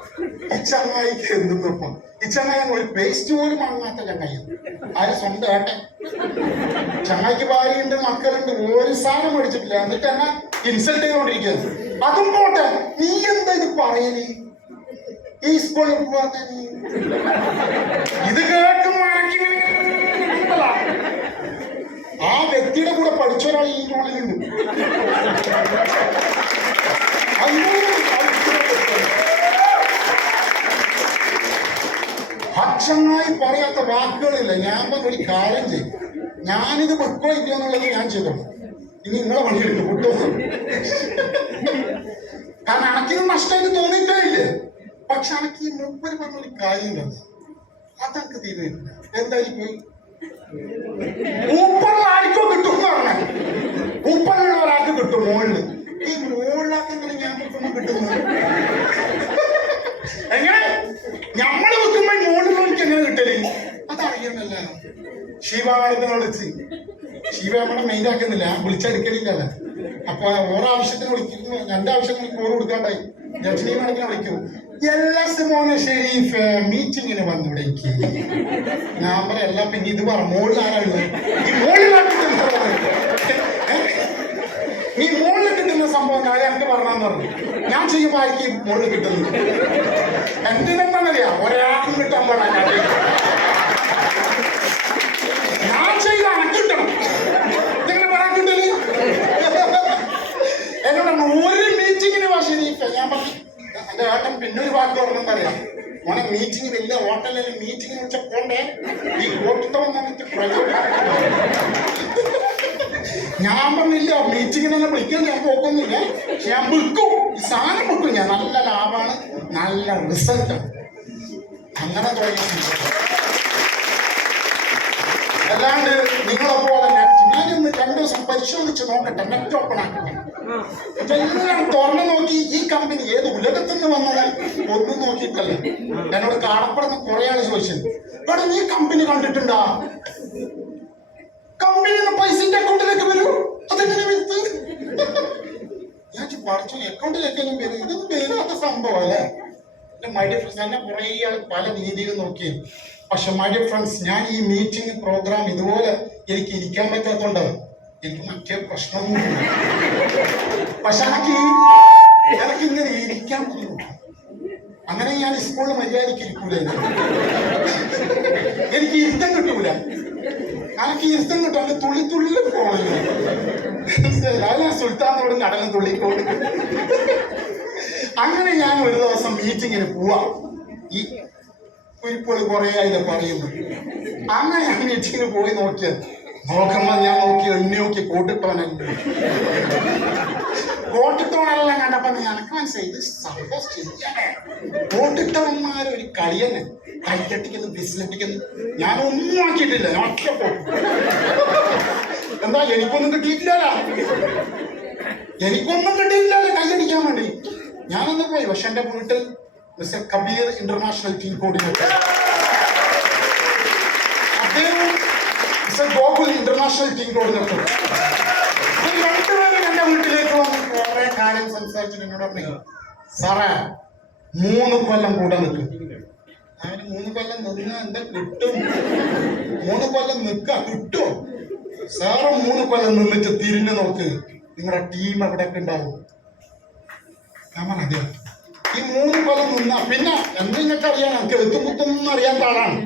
ഈ ചങ്ങായിക്ക് എന്തും കുഴപ്പം. ഈ ചങ്ങായി ഒരു പേസ്റ്റ് പോലും വാങ്ങാത്ത ചങ്ങായി. ആര്? സ്വന്തം ഏട്ടൻ. ചങ്ങായിക്ക് ഭാര്യയുണ്ട്, മക്കളുണ്ട്, ഒരു സാധനം മേടിച്ചിട്ടില്ല. എന്നിട്ട് എന്നെ ഇൻസൾട്ട് ചെയ്തുകൊണ്ടിരിക്കുന്നത്. അതും പോട്ടെ, നീ എന്താ ഇത് പറയല്? ഈ സ്കൂളിൽ പോവാത്ത ഇത് കേൾക്കും. ആ വ്യക്തിയുടെ കൂടെ പഠിച്ച ഒരാൾ ഈ ഉള്ളിലുണ്ട്. ഭക്ഷണമായി പറയാത്ത വാക്കുകളില്ല. ഞാൻ ഒരു കാര്യം ചെയ്യും, ഞാനിത് വെക്കോ ഇല്ല എന്നുള്ളത് ഞാൻ ചെയ്തോ. ഇനി നിങ്ങളെ പണിയെടുക്കും വിട്ടോ. കാരണം അനക്കിത് നഷ്ടമായിട്ട് തോന്നിയിട്ടേ ഇല്ലേ. പക്ഷെ അനക്ക് ഈ മൂപ്പര് പറഞ്ഞൊരു കാര്യം തന്നെ അതൊക്കെ തീരുന്നില്ല. എന്തായിരിക്കും? ഊപ്പറുള്ള ആർക്കോ കിട്ടും എന്ന് പറഞ്ഞാൽ ഊപ്പറുള്ള ഒരാൾക്ക് കിട്ടും മുകളില്. ഈ മുകളിലാക്കെങ്കിലും ഞാൻ വെക്കുമ്പോ കിട്ടുന്നത് എങ്ങനെ? ഞമ്മള് വെക്കുമ്പോ മുകളിലേക്ക് എങ്ങനെ കിട്ടല്? അതറിയണല്ല. ശിവമാടത്തിനെ വിളിച്ച് ശിവമാടം മെയിൻ ആക്കുന്നില്ല, വിളിച്ചെടുക്കലില്ലല്ലോ. അപ്പൊ ഓരോ ആവശ്യത്തിന് വിളിക്കുന്നു. എന്റെ ആവശ്യത്തിന് ഓറ് കൊടുക്കാണ്ടായി. ലക്ഷ്മി മാഡത്തിനെ വിളിക്കും. എല്ലാ മോനെ ഷെരീഫ് മീറ്റിങ്ങിന് വന്നിവിടെ. ഞാൻ പറയല്ല. പിന്നെ ഇത് പറ, മുകളിൽ ആരാളുള്ളത്? ഈ മുകളിലാക്കി നീ മുകളിൽ കിട്ടുന്ന സംഭവം എനിക്ക് പറഞ്ഞാന്ന് പറഞ്ഞു. ഞാൻ ചെയ്യുമ്പോ ആയിരിക്കും മുകളിൽ കിട്ടുന്നത്. എന്തിനെന്താന്നറിയാ? ഒരാൾക്കും കിട്ടാൻ പാടില്ല. ഞാൻ ചെയ്ത അനക്ക് കിട്ടണം. ഇതെങ്ങനെ പറയാൻ കിട്ടല്? എന്നോട് ഒരു മീറ്റിങ്ങിന് വാ ഷെരീഫ്. ഞാൻ പറഞ്ഞു എന്റെ ഏട്ടൻ പിന്നെ ഒരു വാക്ക് പറഞ്ഞെന്നറിയാം. മോനെ മീറ്റിംഗ് വലിയ ഹോട്ടലിൽ മീറ്റിംഗ് വെച്ചാൽ പോണ്ടേ ഈ കോട്ടം വന്നിട്ട് ഞാൻ പറഞ്ഞില്ല. മീറ്റിങ്ങിനെല്ലാം വിളിക്കാൻ ഞാൻ പോക്കൊന്നുമില്ല. പക്ഷെ ഞാൻ വിൽക്കും. ഈ സാധനം വിൽക്കും ഞാൻ. നല്ല ലാഭമാണ്, നല്ല റിസൾട്ടാണ്. അങ്ങനെ തുടങ്ങി. അല്ലാണ്ട് നിങ്ങളെപ്പോലെ ഞാനൊന്ന് 2 ദിവസം പരിശോധിച്ച് നോക്കട്ടെ. നെറ്റ് ഓപ്പൺ ആക്കട്ടെ. എല്ലാം തുറന്നു നോക്കി ഈ കമ്പനി ഏത് ഉലകത്തുനിന്ന് വന്നത് ഒന്നും നോക്കിയിട്ടല്ല. എന്നോട് കാണപ്പെടുന്ന കുറെ ആള് ചോദിച്ചത്, എടാ നീ കമ്പനി കണ്ടിട്ടുണ്ടാ? കമ്പനി പൈസന്റെ അക്കൗണ്ടിലേക്ക് വരൂ. അതെങ്ങനെ വരുത്ത്? ഞാൻ പഠിച്ചു അക്കൗണ്ടിലേക്കെങ്കിലും വരും. ഇതൊന്നും വരാത്ത സംഭവം അല്ലേ? എന്റെ മൈ ഡിയർ ഫ്രണ്ട്സ്, എന്നെ കുറെ ആൾ പല രീതിയിൽ നോക്കി. പക്ഷെ മൈ ഡിയർ ഫ്രണ്ട്സ്, ഞാൻ ഈ മീറ്റിംഗ് പ്രോഗ്രാം ഇതുപോലെ എനിക്ക് ഇരിക്കാൻ പറ്റാത്തോണ്ടാണ്. എനിക്ക് മറ്റേ പ്രശ്നമൊന്നുമില്ല. പക്ഷെ എനിക്ക് ഇങ്ങനെ ഇരിക്കാൻ ബുദ്ധിമുട്ട്. അങ്ങനെ ഞാൻ സ്കൂളിൽ മര്യാദയ്ക്ക് ഇരിക്കൂല. എനിക്ക് ഇരുത്തം കിട്ടൂല. എനിക്ക് ഇരുത്തം കിട്ടും. അത് തുള്ളി തുള്ളി പോകണല്ലോ. ഞാൻ സുൽത്താനോടും കടലും തുള്ളിക്കോട്. അങ്ങനെ ഞാൻ ഒരു ദിവസം മീറ്റിങ്ങിന് പോവാ. ഈ കുരിപ്പുകൾ കുറെ അതിൽ പറയുന്നു. അങ്ങനെ ഞാൻ മീറ്റിങ്ങിന് പോയി നോക്കിയത്. നോക്കുമ്പോ ഞാൻ നോക്കി എണ്ണി നോക്കി കോട്ടിട്ടോനുണ്ട്. കോട്ടിട്ടോണെല്ലാം കണ്ടപ്പോ എനിക്ക് മനസ്സിലായി ഇത് സംഭവം ശരിയാണ്. കോട്ടിട്ടവന്മാരൊരു കളി തന്നെ. കൈക്കട്ടിക്കുന്നു, ബിസിലട്ടിക്കുന്നു. ഞാനൊന്നും ആക്കിയിട്ടില്ല. ഞാൻ ഒറ്റ പോകും. എന്താ എനിക്കൊന്നും കിട്ടിയിട്ടില്ല. കൈയടിക്കാൻ വേണ്ടി ഞാനൊന്ന് പോയി. പക്ഷെ എന്റെ വീട്ടിൽ mister Kabir international team coordinator, അദ്ദേഹം mister Gokul international team coordinator, രണ്ടുപേരും എന്റെ വീട്ടിലേക്ക് വന്ന് കുറെ കാര്യം സംസാരിച്ചിട്ട് എന്നോട് പറഞ്ഞു, സാറേ 3 കൊല്ലം കൂടെ നിൽക്കും. അവന് 3 കൊല്ലം നിന്നാ എന്താ കിട്ടും? 3 കൊല്ലം നിൽക്ക കിട്ടുമോ? സാറ് 3 കൊല്ലം നിന്നിട്ട് തിരിഞ്ഞു നോക്ക്, നിങ്ങളുടെ ടീം എവിടെയൊക്കെ ഉണ്ടാവും. നമ്മൾ അതെ ഈ 3 കൊല്ലം നിന്നാ പിന്നെ എന്തെങ്കിലും അറിയാൻ എനിക്ക് എഴുത്തുമുത്തൊന്നും അറിയാത്ത ആളാണ്.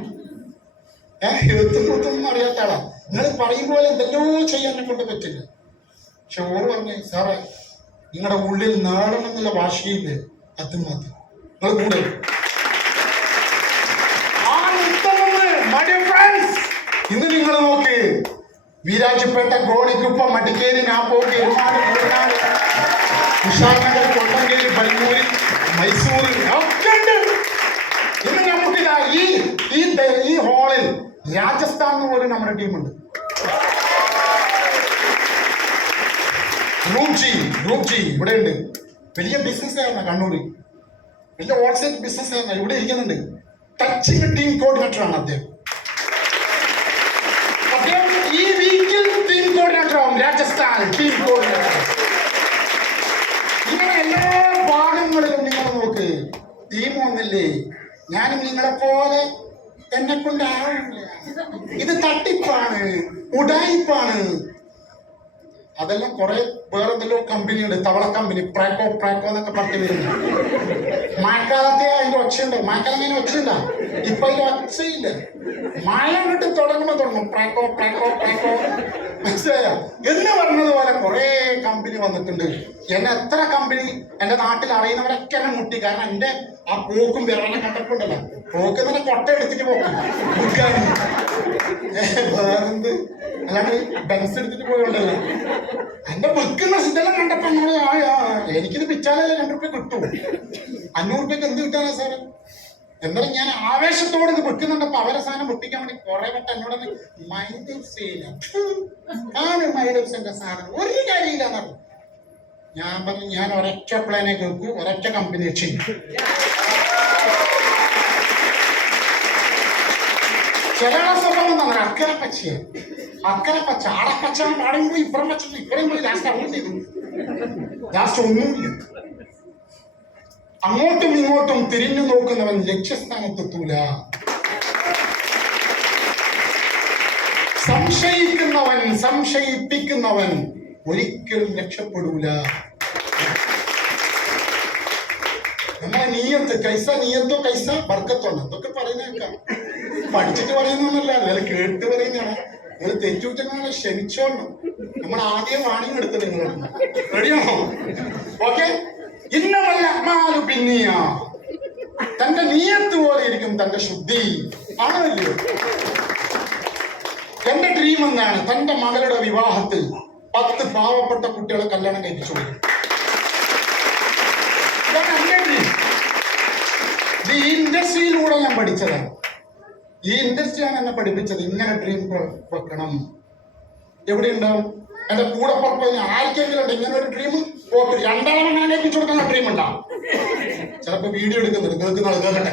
എഴുത്തുമുത്തൊന്നും അറിയാത്ത ആളാണ്. നിങ്ങൾ പറയുമ്പോൾ എന്തെല്ലോ ചെയ്യാൻ കൊണ്ട് പറ്റില്ല. പക്ഷെ ഓർ പറഞ്ഞു, സാറേ നിങ്ങളുടെ ഉള്ളിൽ നേടണം എന്നുള്ള വാശിയില്ലേ, അത് മതി. നിങ്ങൾ കൂടെ ആ ഉത്തമന്ന് my dear friends, ഇന്ന് നിങ്ങൾ നോക്ക്, വീരാജപേട്ട, ഗോണിക്കുപ്പം, മടിക്കേരി, നാപ്പോക്ക്, എരുമാട്, മൂന്നാട്, കുഷാനഗർ, കൊണ്ടങ്കേരി, പയ്യൂര്, മൈസൂർ ഒക്കെ ഉണ്ട്. ഇന്ന് നമുക്കിതാ ഈ ഹാളിൽ രാജസ്ഥാൻ എന്ന് പോലും നമ്മുടെ ടീമുണ്ട്. ഗ്രൂപ്പ് ജി ഇവിടെ ഉണ്ട്. വലിയ ബിസിനസ് ആയിരുന്ന കണ്ണൂര്, വലിയ ഹോൾസെയിൽ ബിസിനസ് ആയിരുന്ന ഇവിടെ ഇരിക്കുന്നുണ്ട്. ടച്ചിങ് ടീം കോർഡിനേറ്റർ ആണ് അദ്ദേഹം. ഈ വീക്കിൽ ടീം കോർഡിനേറ്റർ ആവും. Rajasthan team coordinator. ഇങ്ങനെ എല്ലാ ഭാഗങ്ങളിലും നിങ്ങൾ നോക്ക്, ടീം ഒന്നില്ലേ. ഞാനും നിങ്ങളെ പോലെ എന്നെ കൊണ്ടാവില്ല. ഇത് തട്ടിപ്പാണ്, ഉടായിപ്പാണ്. അതെല്ലാം കുറെ വേറെന്തെല്ലോ കമ്പനിയുണ്ട്, തവള കമ്പനി, പ്രാക്കോ എന്നൊക്കെ പറഞ്ഞു വരുന്നു. മഴക്കാലത്തെ അതിന്റെ ഒച്ചയുണ്ടോ? മഴക്കാലം അതിന് ഒച്ചയുണ്ടോ? ഇപ്പൊ അതിന്റെ ഒച്ചയില്ല. മഴ അങ്ങോട്ട് തുടങ്ങും പ്രാക്കോ. മനസ്സിലായോ? എന്ന് പറഞ്ഞതുപോലെ കുറെ കമ്പനി വന്നിട്ടുണ്ട്. എന്നെ എത്ര കമ്പനി എന്റെ നാട്ടിൽ അറിയുന്നവരൊക്കെ എന്നെ മുട്ടി. കാരണം എന്റെ ആ പോക്കും വിരളെ കണ്ടപ്പോണ്ടല്ലോ, പോക്ക് തന്നെ കൊട്ട എടുത്തിട്ട് പോക്കും വേറെന്ത്, അല്ലാണ്ട് ബെൻസ് എടുത്തിട്ട് പോയോണ്ടല്ലോ. എന്റെ ബുക്കുന്ന ഇതെല്ലാം കണ്ടപ്പോ എനിക്കിത് പിച്ചാലല്ലേ 2 രൂപ കിട്ടും. 500 രൂപയ്ക്ക് എന്ത് കിട്ടാനാ സാറ്? എന്തായാലും ഞാൻ ആവേശത്തോടെ ഇത് വെക്കുന്നുണ്ടപ്പോ അവരെ സാധനം പൊട്ടിക്കാൻ വേണ്ടി കുറെ വട്ടം എന്നോട് മൈലപ്സിന്റെ സാധനം ഒരു കാര്യമില്ല. ഞാൻ പറഞ്ഞു, ഞാൻ ഒരൊറ്റ പ്ലാനെ കേൾക്കൂ, ഒരൊറ്റ കമ്പനി ചെയ്യും. ചില സ്വഭാവം തന്നെ അക്കരെ പച്ച ആടപ്പച്ച പാടും പോയി, ഇപ്പുറം പച്ച ഇപ്പുറം പോയി. ലാസ്റ്റ് ഒന്നുമില്ല. അങ്ങോട്ടും ഇങ്ങോട്ടും തിരിഞ്ഞു നോക്കുന്നവൻ ലക്ഷ്യസ്ഥാനത്തെത്തൂല. സംശയിപ്പിക്കുന്നവൻ ഒരിക്കലും രക്ഷപ്പെടൂല. നമ്മളെ നീയത്ത് കൈസ ബർക്കത്താണ് എന്തൊക്കെ പറയുന്നേക്കാം. പഠിച്ചിട്ട് പറയുന്നൊന്നുമല്ല, അല്ലെങ്കിൽ കേട്ട് പറയുന്നതാണ്. നിങ്ങൾ തെറ്റുകുറ്റങ്ങളെ ക്ഷമിച്ചോളണം. നമ്മൾ ആദ്യം വാണിംഗ് എടുത്ത് നിങ്ങളാണ്. റെഡിയാണോ? ഓക്കെ. ഇന്നമല്ല അമാലു പിന്നിയ, തന്റെ നീയത്ത് പോലെ ഇരിക്കും തന്റെ ശുദ്ധി. ആണല്ലോ എന്റെ ഡ്രീം എന്താണ്? തന്റെ മകളുടെ വിവാഹത്തിൽ 10 പാവപ്പെട്ട കുട്ടികളെ കല്യാണം കഴിപ്പിച്ചു കൊടുക്കും. ഇതാണ് എന്റെ ഡ്രീം. ഈ ഇൻഡസ്ട്രിയിലൂടെ ഞാൻ പഠിച്ചതാണ്. ഈ ഇൻഡസ്ട്രിയാണ് എന്നെ പഠിപ്പിച്ചത്. ഇങ്ങനെ ഡ്രീം വെക്കണം. എവിടെ ഉണ്ടാവും? എന്റെ കൂടെ പുറത്ത് ആർക്കെങ്കിലും ഉണ്ട് ഇങ്ങനെ ഒരു ഡ്രീം? പോട്ട് 2 ആളെ ഞാൻ ഏൽപ്പിച്ചു കൊടുക്കുന്ന ഡ്രീം ഉണ്ടാവും. ചിലപ്പോ വീഡിയോ എടുക്കുന്നുണ്ട്, കേൾക്കുന്ന കേൾക്കട്ടെ.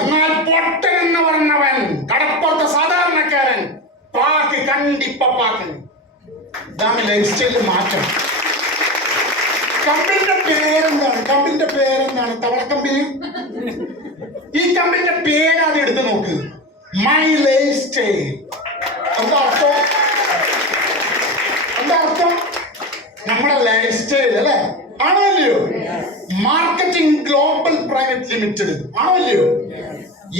എന്നാൽ പൊട്ടൻ എന്ന് പറഞ്ഞവൻ, കടപ്പുറത്തെ സാധാരണക്കാരൻ, പാക്ക് കണ്ടിപ്പാക്ക്. ഇതാണ് ലൈഫ് സ്റ്റൈലിൽ മാറ്റം. കമ്പനിന്റെ പേരെന്താണ്? തവള കമ്പനി. ഈ കമ്പനിന്റെ പേരാണ് എടുത്ത് നോക്ക്, മൈ ലൈഫ് സ്റ്റൈൽ. എന്താ അർത്ഥം? നമ്മുടെ ലൈഫ് സ്റ്റൈൽ അല്ലെ? ആണോ അല്ലയോ? മാർക്കറ്റിംഗ് ഗ്ലോബൽ പ്രൈവറ്റ് ലിമിറ്റഡ് ആണോ അല്ലയോ?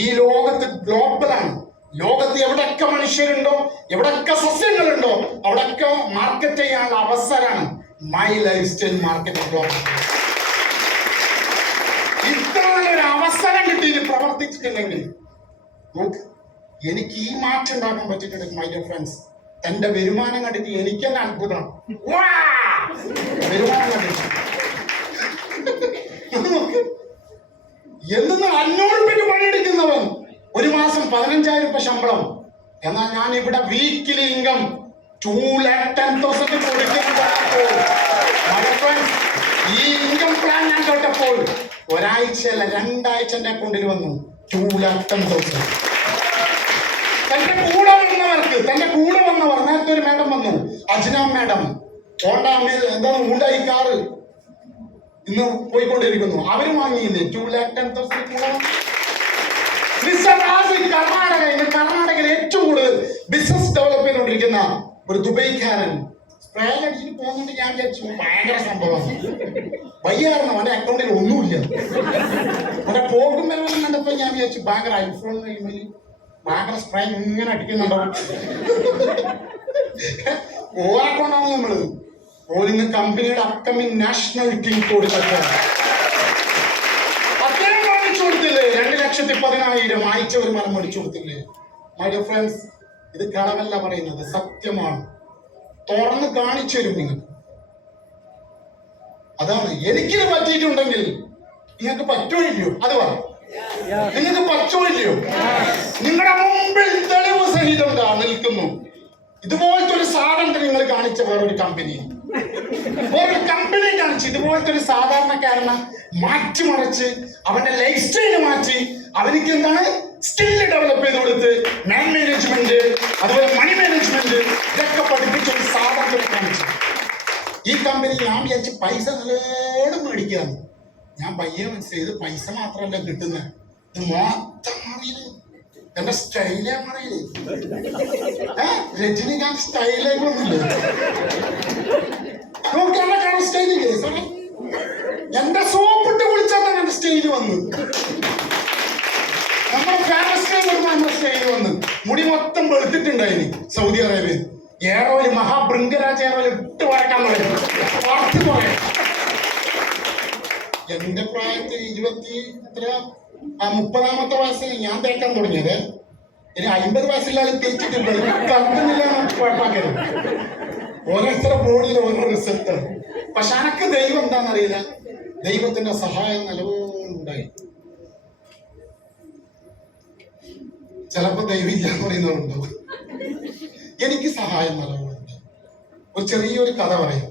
ഈ ലോകത്ത് ഗ്ലോബലാണ്. ലോകത്ത് എവിടെയൊക്കെ മനുഷ്യരുണ്ടോ, എവിടെയൊക്കെ സസ്യങ്ങളുണ്ടോ, അവിടെയൊക്കെ മാർക്കറ്റ് ചെയ്യാനുള്ള അവസരമാണ് my lifestyle marketing global. ഇത്രയുള്ളൊരു അവസരം കിട്ടിയിട്ട് പ്രവർത്തിച്ചിട്ടില്ലെങ്കിൽ എനിക്ക് ഈ മാറ്റം ഉണ്ടാക്കാൻ പറ്റിയിട്ടുണ്ട്. മൈ ഡിയർ ഫ്രണ്ട്സ്, തന്റെ വരുമാനം കണ്ടിട്ട് എനിക്ക് തന്നെ അത്ഭുതമാണ്. വരുമാനം കണ്ടിട്ട് എന്തെന്ന് 500 രൂപയ്ക്ക് പണിയെടുക്കുന്നവൻ ഒരു മാസം 15,000 രൂപ ശമ്പളം. എന്നാൽ ഞാൻ ഇവിടെ വീക്കിലി ഇൻകം 2,10,000 കൊടുക്കുന്നപ്പോൾ ഈ ഇൻകം പ്ലാൻ ഞാൻ കേട്ടപ്പോൾ ഒരാഴ്ചയല്ല 2 ആഴ്ച എന്റെ അക്കൗണ്ടിൽ വന്നു 2,10,000. തന്റെ കൂടെ വന്നവർ നേരത്തെ ഒരു മാഡം വന്നു, അജ്ന മാഡം, എന്താണ് ഉണ്ടായി കാറ് ഇന്ന് പോയിക്കൊണ്ടിരിക്കുന്നു. അവര് വാങ്ങിയില്ലേ 2,10,000 കൂടെ. കർണാടകയിൽ ഏറ്റവും കൂടുതൽ ബിസിനസ് ഡെവലപ്പ് ചെയ്തുകൊണ്ടിരിക്കുന്ന ഒരു ദുബൈക്കാരൻ സ്പ്രേയിൽ അടിച്ചിട്ട് പോകുന്നുണ്ട്. ഞാൻ വിചാരിച്ചു ഭയങ്കര സംഭവം. വയ്യായിരുന്നു, അവന്റെ അക്കൗണ്ടിൽ ഒന്നുമില്ല. അവന്റെ പോകും വരവെന്ന് കണ്ടപ്പോ ഞാൻ വിചാരിച്ചു ഭയങ്കര ഐഫോൺ ഭയങ്കര സ്പ്രേ ഇങ്ങനെ അടിക്കുന്നുണ്ടോ. ഓരക്കൊണ്ടാണ് നമ്മള് ഓലിന്ന് കമ്പനിയുടെ അപ്കമിങ് നാഷണൽ ടീം കൊടുത്തിട്ട് അദ്ദേഹം കാണിച്ചു കൊടുത്തില്ലേ 2,10,000 ആഴ്ച ഒരു മരം മേടിച്ചു കൊടുത്തില്ലേ? മൈ ഡിയർ ഫ്രണ്ട്സ്, ഇത് കളവല്ല പറയുന്നത്, സത്യമാണ്. തുറന്ന് കാണിച്ചു തരും നിങ്ങൾ. അതാണ് എനിക്കിത് പറ്റിയിട്ടുണ്ടെങ്കിൽ നിങ്ങൾക്ക് പറ്റുമോ? അത് പറ, നിങ്ങൾക്ക് പറ്റുമോ? നിങ്ങളുടെ മുമ്പിൽ തെളിവ് സഹിതം നിൽക്കുന്നു. ഇതുപോലത്തെ ഒരു സാധനം നിങ്ങൾ കാണിച്ച വേറൊരു കമ്പനി കാണിച്ച് ഇതുപോലത്തെ ഒരു സാധാരണക്കാരനെ മാറ്റിമറിച്ച് അവന്റെ ലൈഫ് സ്റ്റൈല് മാറ്റി അവനിക്ക് എന്താണ് സ്കില്ല് ഡെവലപ്പ് ചെയ്ത് കൊടുത്ത് മാൻ മാനേജ്മെന്റ് അതുപോലെ മണി മാനേജ്മെന്റ് ഇതൊക്കെ പഠിപ്പിച്ച ഒരു സാധനം കാണിച്ചു. ഈ കമ്പനി ഞാൻ വിചാരിച്ച് പൈസ നല്ലോണം മേടിക്കാന്ന്. ഞാൻ പയ്യെ മനസ്സിലായത് പൈസ മാത്രമല്ല കിട്ടുന്നത്, ഇത് മൊത്തം മാറിയത്. എന്റെ സ്റ്റൈലേ മാറിയത്. രജനികാന്ത് സ്റ്റൈലേക്കൊന്നുമില്ലേ? നോക്കിയാൽ കാണാൻ സ്റ്റൈലില്ലേ സാറേ? എന്റെ സോപ്പിട്ട് വിളിച്ചാൽ തന്നെ എന്റെ സ്റ്റൈല് വന്നു. നമ്മുടെ ഫേമസ് നമ്മുടെ സ്റ്റൈല് വന്നു. മുടി മൊത്തം വെളുത്തിട്ടുണ്ടായിന് സൗദി അറേബ്യയിൽ. ഏറോല് മഹാബൃംഗരാജ് ഏറോല് ഇട്ട് വരക്കാൻ തുടങ്ങി. വാർത്ത പറയാം. എന്റെ പ്രായത്തിൽ 30-ാമത്തെ വയസ്സിൽ ഞാൻ തേക്കാൻ തുടങ്ങിയത്. ഇനി 50 വയസ്സില്ലാതെ തേച്ചിട്ടുണ്ട്. കത്തുന്നില്ല കുഴപ്പമാക്കരുത്. ഓരോരുത്തരുടെ ബോഡിയിൽ ഓരോ റിസൾട്ടാണ്. പക്ഷെ അനക്ക് ദൈവം എന്താണെന്നറിയില്ല, ദൈവത്തിന്റെ സഹായം നല്ലോണം ഉണ്ടായി. ചിലപ്പോ ദൈവം ഇല്ല എന്ന് പറയുന്നവരുണ്ടോ? എനിക്ക് സഹായം നല്ലോണം ഉണ്ട്. ഒരു ചെറിയൊരു കഥ പറയാം.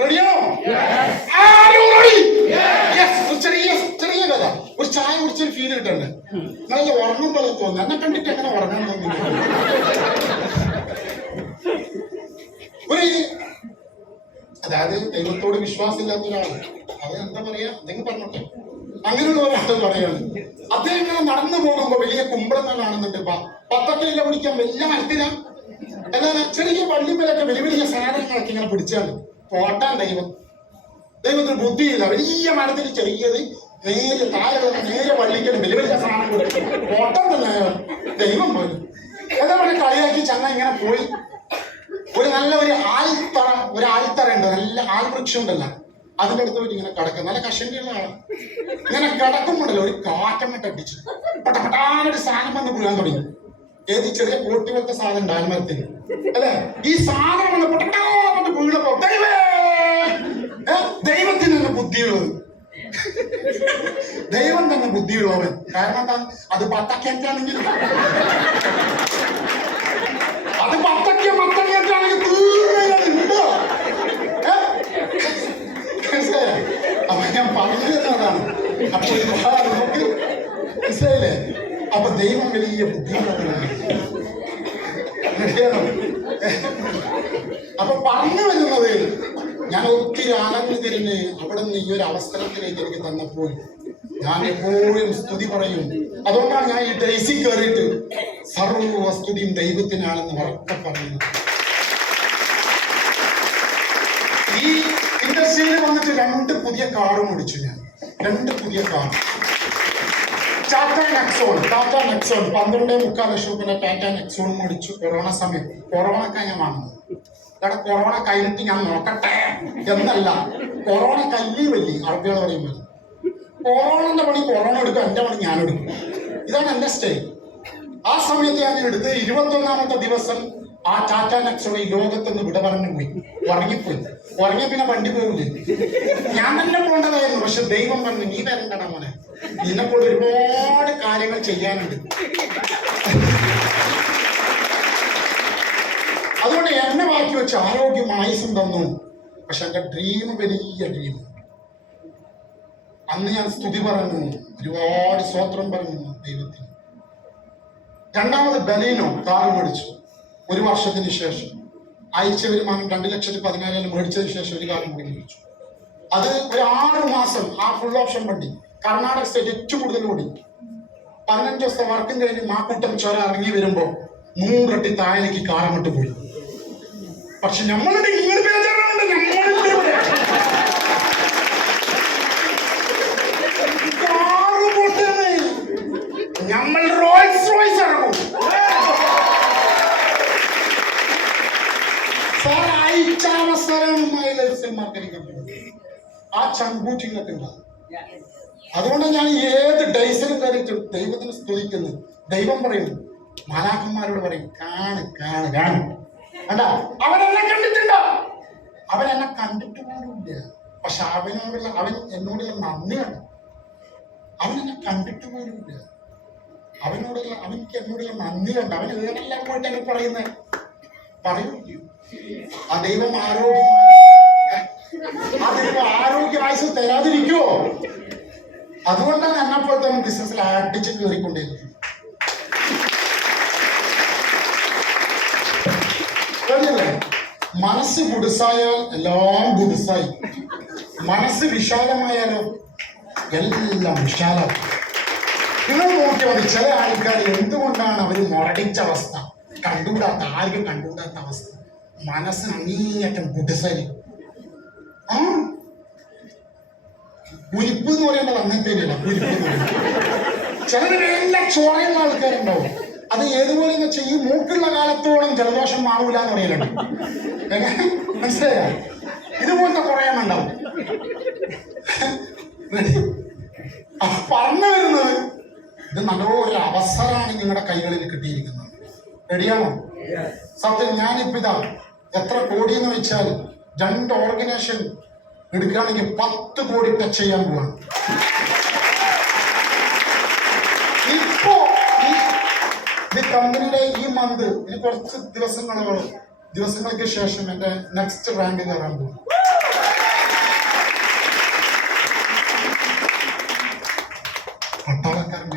റെഡിയാണോ? ചെറിയ കഥ. ഒരു ചായ കുടിച്ചൊരു ഫീൽ കിട്ടണ്ടേ? നല്ല ഉറങ്ങും പോലെ തോന്നുന്നു. എന്നെ കണ്ടിട്ട് എങ്ങനെ ഉറങ്ങാൻ തോന്നുന്നു? അതായത് ദൈവത്തോട് വിശ്വാസമില്ലാത്ത ഒരാള്, അത് എന്താ പറയാ, എന്തെങ്കിലും പറഞ്ഞോട്ടെ, അങ്ങനെയുള്ള ഒരാൾ പറയാണ്. അദ്ദേഹം ഇങ്ങനെ നടന്നു പോകുമ്പോ വലിയ കുമ്പളങ്ങൾ കാണുന്നുണ്ട്. 10 കിലോ പിടിക്കാൻ വലിയ മരത്തില അല്ലാതെ ചെറിയ വള്ളിമേലൊക്കെ വലിയ വലിയ സാധനങ്ങളൊക്കെ ഇങ്ങനെ പിടിച്ചാണ് പോട്ടാൻ. ദൈവത്തിന് ബുദ്ധിയില്ല. വലിയ മരത്തിൽ ചെറിയത് നേരെ താഴെ നേരെ വള്ളിക്കണം വലിയ വലിയ സാധനം പോട്ടാൻ തന്നെ ദൈവം പോലും. ഏതാ കളിയാക്കി ചങ്ങ ഇങ്ങനെ പോയി. നല്ല ഒരു ആൽത്തറ ഉണ്ട്, നല്ല ആൽവൃക്ഷം ഉണ്ടല്ലോ, അതിന്റെ അടുത്ത് പോയിട്ട് ഇങ്ങനെ കിടക്കും. നല്ല കഷണ്ടിയുള്ള ആളാണ്. ഇങ്ങനെ കിടക്കുമ്പോണ്ടല്ലോ ഒരു കാറ്റങ്ങട്ട് അടിച്ചു പട്ടാനൊരു സാധനം വന്ന് വീഴാൻ തുടങ്ങി. ഏത് ചെറിയ കോട്ടി പോലത്തെ സാധനം ഉണ്ട് ആൽമരത്തിന് അല്ലെ? ഈ സാധനം വന്ന് പൊട്ടാട്ട് വീണപ്പോ ദൈവത്തിന് തന്നെ ബുദ്ധിയുള്ളത്. ദൈവം തന്നെ ബുദ്ധിയുള്ളവൻ. കാരണം എന്താ? അത് 10 കേറ്റാണെങ്കിൽ തീർന്നോ? അപ്പൊ ഞാൻ പറഞ്ഞു തന്നതാണ്. അപ്പൊ ഒരുപാട് നമുക്ക് മനസ്സിലായില്ലേ? അപ്പൊ ദൈവം വലിയ ബുദ്ധിമുട്ടാണ്. അപ്പൊ പറഞ്ഞു വരുന്നത്, ഞാൻ ഒത്തിരി ആനന്ദ തിരിഞ്ഞ് അവിടെ നിന്ന് ഈ ഒരു അവസരത്തിലേക്ക് എനിക്ക് തന്നപ്പോൾ ഞാൻ എപ്പോഴും സ്തുതി പറയും. അതുകൊണ്ടാണ് ഞാൻ ഈ ഡേസി കയറിയിട്ട് സർവസ്തുതിയും ദൈവത്തിനാണെന്ന് ഉറക്കെ പറയുന്നത്. ഈ ഇൻഡസ്ട്രിയിൽ വന്നിട്ട് 2 പുതിയ കാറും ഓടിച്ചു ഞാൻ. 2 പുതിയ കാർ. ടാറ്റ നെക്സോൺ 12.25 ലക്ഷം രൂപ ടാറ്റ നെക്സോൺ മേടിച്ചു. കൊറോണ സമയം, കൊറോണക്കാണ് ഞാൻ വാങ്ങുന്നത്. ഇവിടെ കൊറോണ കഴിഞ്ഞിട്ട് ഞാൻ നോക്കട്ടെ എന്നല്ല, കൊറോണ കല്ലി വല്ലി അറബികൾ പറയുമ്പോൾ കൊറോണന്റെ പണി കൊറോണ എടുക്കും, എന്റെ പണി ഞാൻ എടുക്കും. ഇതാണ് എന്റെ സ്റ്റൈൽ. ആ സമയത്ത് ഞാൻ എടുത്ത് 21ാമത്തെ ദിവസം ആ ടാറ്റ നെക്സോൺ ഈ ലോകത്തുനിന്ന് വിട പറഞ്ഞു പോയി. ഉറങ്ങിയ പിന്നെ വണ്ടി പോകില്ലേ? ഞാൻ തന്നെ പോകേണ്ടതായിരുന്നു. പക്ഷെ ദൈവം പറഞ്ഞു, നീ വരണ്ടടാ മോനെ, നിന്നെക്കൊണ്ട് ഒരുപാട് കാര്യങ്ങൾ ചെയ്യാനുണ്ട്. അതുകൊണ്ട് എന്നെ ബാക്കി വെച്ച് ആരോഗ്യം ആയുസും തന്നു. പക്ഷെ എന്റെ ഡ്രീം വലിയ ഡ്രീം. അന്ന് ഞാൻ സ്തുതി പറഞ്ഞു, ഒരുപാട് സ്തോത്രം പറഞ്ഞു ദൈവത്തിന്. 2ാമത് ബലീനോ കാർ മേടിച്ചു. 1 വർഷത്തിന് ശേഷം ആഴ്ച വരുമാനം 2,14,000 മേടിച്ചതിന് ശേഷം ഒരു കാർ കൂടി മേടിച്ചു. അത് ഒരു 6 മാസം ആ ഫുൾ ഓപ്ഷൻ വണ്ടി കർണാടക സ്റ്റേറ്റ് ഏറ്റവും കൂടുതൽ ഓടി. 15 ദിവസത്തെ വർക്കും കഴിഞ്ഞ് മാക്കൂട്ടം ചോര ഇറങ്ങി വരുമ്പോ 100 അടി താഴേക്ക് കാറങ്ങോട്ട് പോയി. പക്ഷെ നമ്മളുടെ ഇങ്ങനെ ബേജാറുണ്ട്, നമ്മൾ റോൾസ് റോയ്സ് ഇറങ്ങും. സാർ അയച്ചാവസരം ആ ചങ്കൂറ്റിങ്ങൊക്കെ ഉണ്ടാവും. അതുകൊണ്ട് ഞാൻ ഏത് ഡേയ്സിലും കയറിയിട്ട് ദൈവത്തിന് സ്തുതിക്കുന്നു. ദൈവം പറയുന്നു, മാലാഖന്മാരോട് പറയും, കാണ് കാണ് കാണും. അല്ല, അവനെന്നെ കണ്ടിട്ടുണ്ടോ? അവൻ എന്നെ കണ്ടിട്ട് പോലുമില്ല. പക്ഷെ അവൻ എന്നോടുള്ള നന്ദിയാണ്. അവൻ എന്നെ കണ്ടിട്ട് പോലുമില്ല. അവനിക്ക് എന്നോടുള്ള നന്ദിയുണ്ട്. അവൻ ഏതെല്ലാം പോയിട്ട് എന്നെ പറയുന്നത് പറയൂല്ല. ആ ദൈവം ആരോഗ്യവായസ് തരാതിരിക്കുവോ? അതുകൊണ്ടാണ് എന്നെപ്പോഴത്തെ ബിസിനസ്സിൽ അടിച്ച് കയറിക്കൊണ്ടിരിക്കുന്നത്. മനസ്സ് ഗുഡ്സായാൽ എല്ലാം ഗുഡ്സായി. മനസ്സ് വിശാലമായാലോ എല്ലാം വിശാലം. നിങ്ങൾ നോക്കിയാൽ മതി, ചില ആൾക്കാർ എന്തുകൊണ്ടാണ് അവർ മുരടിച്ച അവസ്ഥ, ആർക്കും കണ്ടുകൂടാത്ത അവസ്ഥ. മനസ്സിന് അങ്ങേയറ്റം ഗുഡ്സായി. ആ പുരിപ്പ് എന്ന് പറയുന്നത് അങ്ങനത്തെ ഇല്ല. പുരിപ്പ് എന്ന് പറയുന്നത് ചിലർ എല്ലാം ചോറയുള്ള ആൾക്കാരുണ്ടാവും. അത് ഏതുപോലെ എന്ന് വെച്ചാൽ ഈ മൂക്കുള്ള കാലത്തോളം ജലദോഷം മാറൂല എന്ന് പറയലുണ്ട്. എങ്ങനെ മനസ്സിലായ? ഇതുപോലത്തെ കുറെ എണ്ണം ഉണ്ടാവും. പറഞ്ഞു വരുന്നത്, ഇത് നല്ലൊരു അവസരമാണ് നിങ്ങളുടെ കൈകളിൽ കിട്ടിയിരിക്കുന്നത്. റെഡിയാണോ? സത്യം, ഞാനിപ്പോ ഇതാ എത്ര കോടി എന്ന് വെച്ചാൽ 2 ഓർഗനൈസേഷൻ എടുക്കുകയാണെങ്കിൽ 10 കോടി ടച്ച് ചെയ്യാൻ പോവാണ്. ഇപ്പോ ഈ കമ്പനിയുടെ ഈ മന്ത്, ഇനി കുറച്ച് ദിവസങ്ങൾക്ക് ശേഷം എന്റെ നെക്സ്റ്റ് റാങ്ക് കയറാൻ പോകും. പട്ടാളക്കാരൻ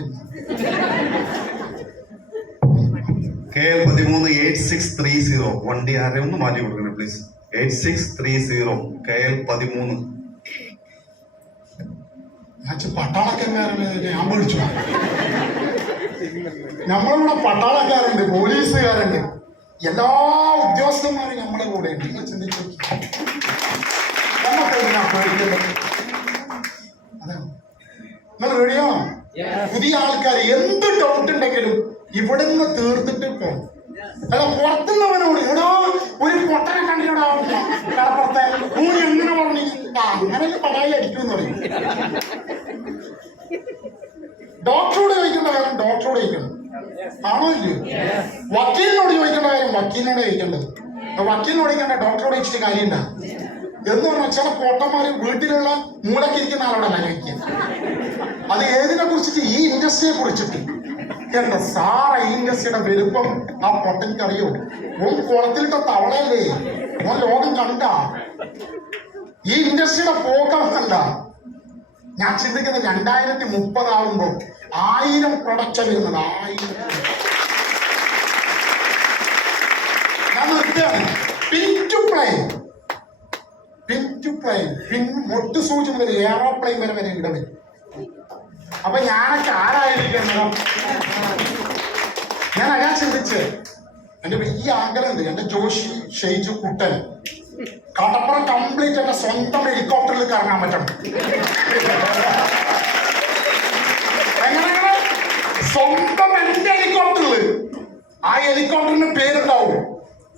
KL 13 8630 വണ്ടി ആരെ ഒന്ന് മാറ്റി കൊടുക്കണേ പ്ലീസ്. 8630 KL 13. പട്ടാളക്കാരനെ ഞാൻ വിളിച്ചു. നമ്മളിവിടെ പട്ടാളക്കാരുണ്ട്, പോലീസുകാരുണ്ട്, എല്ലാ ഉദ്യോഗസ്ഥന്മാരും നമ്മളെ കൂടെ ഉണ്ട്. നിങ്ങൾ ചിന്തിച്ചു, നമുക്ക് എങ്ങനെയാ പേടിക്കേണ്ടത്? അതാണ്. നിങ്ങൾ റെഡിയോ? പുതിയ ആൾക്കാർ എന്ത് ഡൗട്ട് ഉണ്ടെങ്കിലും ഇവിടെ നിന്ന് തീർത്തിട്ട് പോകും. അല്ല, പുറത്തുള്ളവനോട് എടോ ഒരു പൊട്ടനെ കണ്ടിടാ കടപ്പുറത്തെ ഊരി എങ്ങനെ പറഞ്ഞു അങ്ങനെ പടായി അടിക്കും പറയും. ഡോക്ടറോട് ചോദിക്കേണ്ട കാര്യം ഡോക്ടറോട് ചോദിക്കണം, ആണോ ഇല്ലയോ? വക്കീലിനോട് ചോദിക്കേണ്ട കാര്യം വക്കീലിനോട് ചോദിക്കേണ്ടത്. വക്കീലിനോട് ചോദിക്കേണ്ട ഡോക്ടറോട് ചോദിച്ചിട്ട് കാര്യമില്ല. എന്ന് പറഞ്ഞാൽ ചില പൊട്ടന്മാര് വീട്ടിലുള്ള മൂലക്കിരിക്കുന്ന ആളോടല്ല ചോദിക്കുക. അത് ഏതിനെ കുറിച്ചിട്ട്? ഈ ഇൻഡസ്ട്രിയെ കുറിച്ചിട്ട്. എന്താ സാറ ഈ ഇൻഡസ്ട്രിയുടെ വലുപ്പം ആ പൊട്ടനിക്ക് അറിയോ? ഓൻ കുളത്തിലിട്ട തവളയല്ലേ? ഓൻ ലോകം കണ്ട ഈ ഇൻഡസ്ട്രിയുടെ പോക്കമല്ല. ഞാൻ ചിന്തിക്കുന്നത് 2030 ആവുമ്പോ 1000 പ്രൊഡക്ഷൻ വരുന്നത്. 1000. ഞാൻ നിർത്തുകയാണ്. പിൻ ടു പ്ലെയിൻ, മൊട്ട് സൂചി മുതൽ എയറോപ്ലെയിൻ വരെ ഇടവരും. അപ്പൊ ഞാനൊക്കെ ആരായിരിക്കണം? ഞാൻ അയാ ചിന്തിച്ച് എന്റെ വലിയ ആഗ്രഹമുണ്ട്. എന്റെ ജോഷി ഷെയ്ജു കുട്ടൻ കടപ്പുറം കംപ്ലീറ്റ് എന്റെ സ്വന്തം ഹെലികോപ്റ്ററിൽ കറങ്ങാൻ പറ്റണം. എങ്ങനെ? സ്വന്തം എന്റെ ഹെലികോപ്റ്ററിൽ. ആ ഹെലികോപ്റ്ററിന് പേരുണ്ടാവും,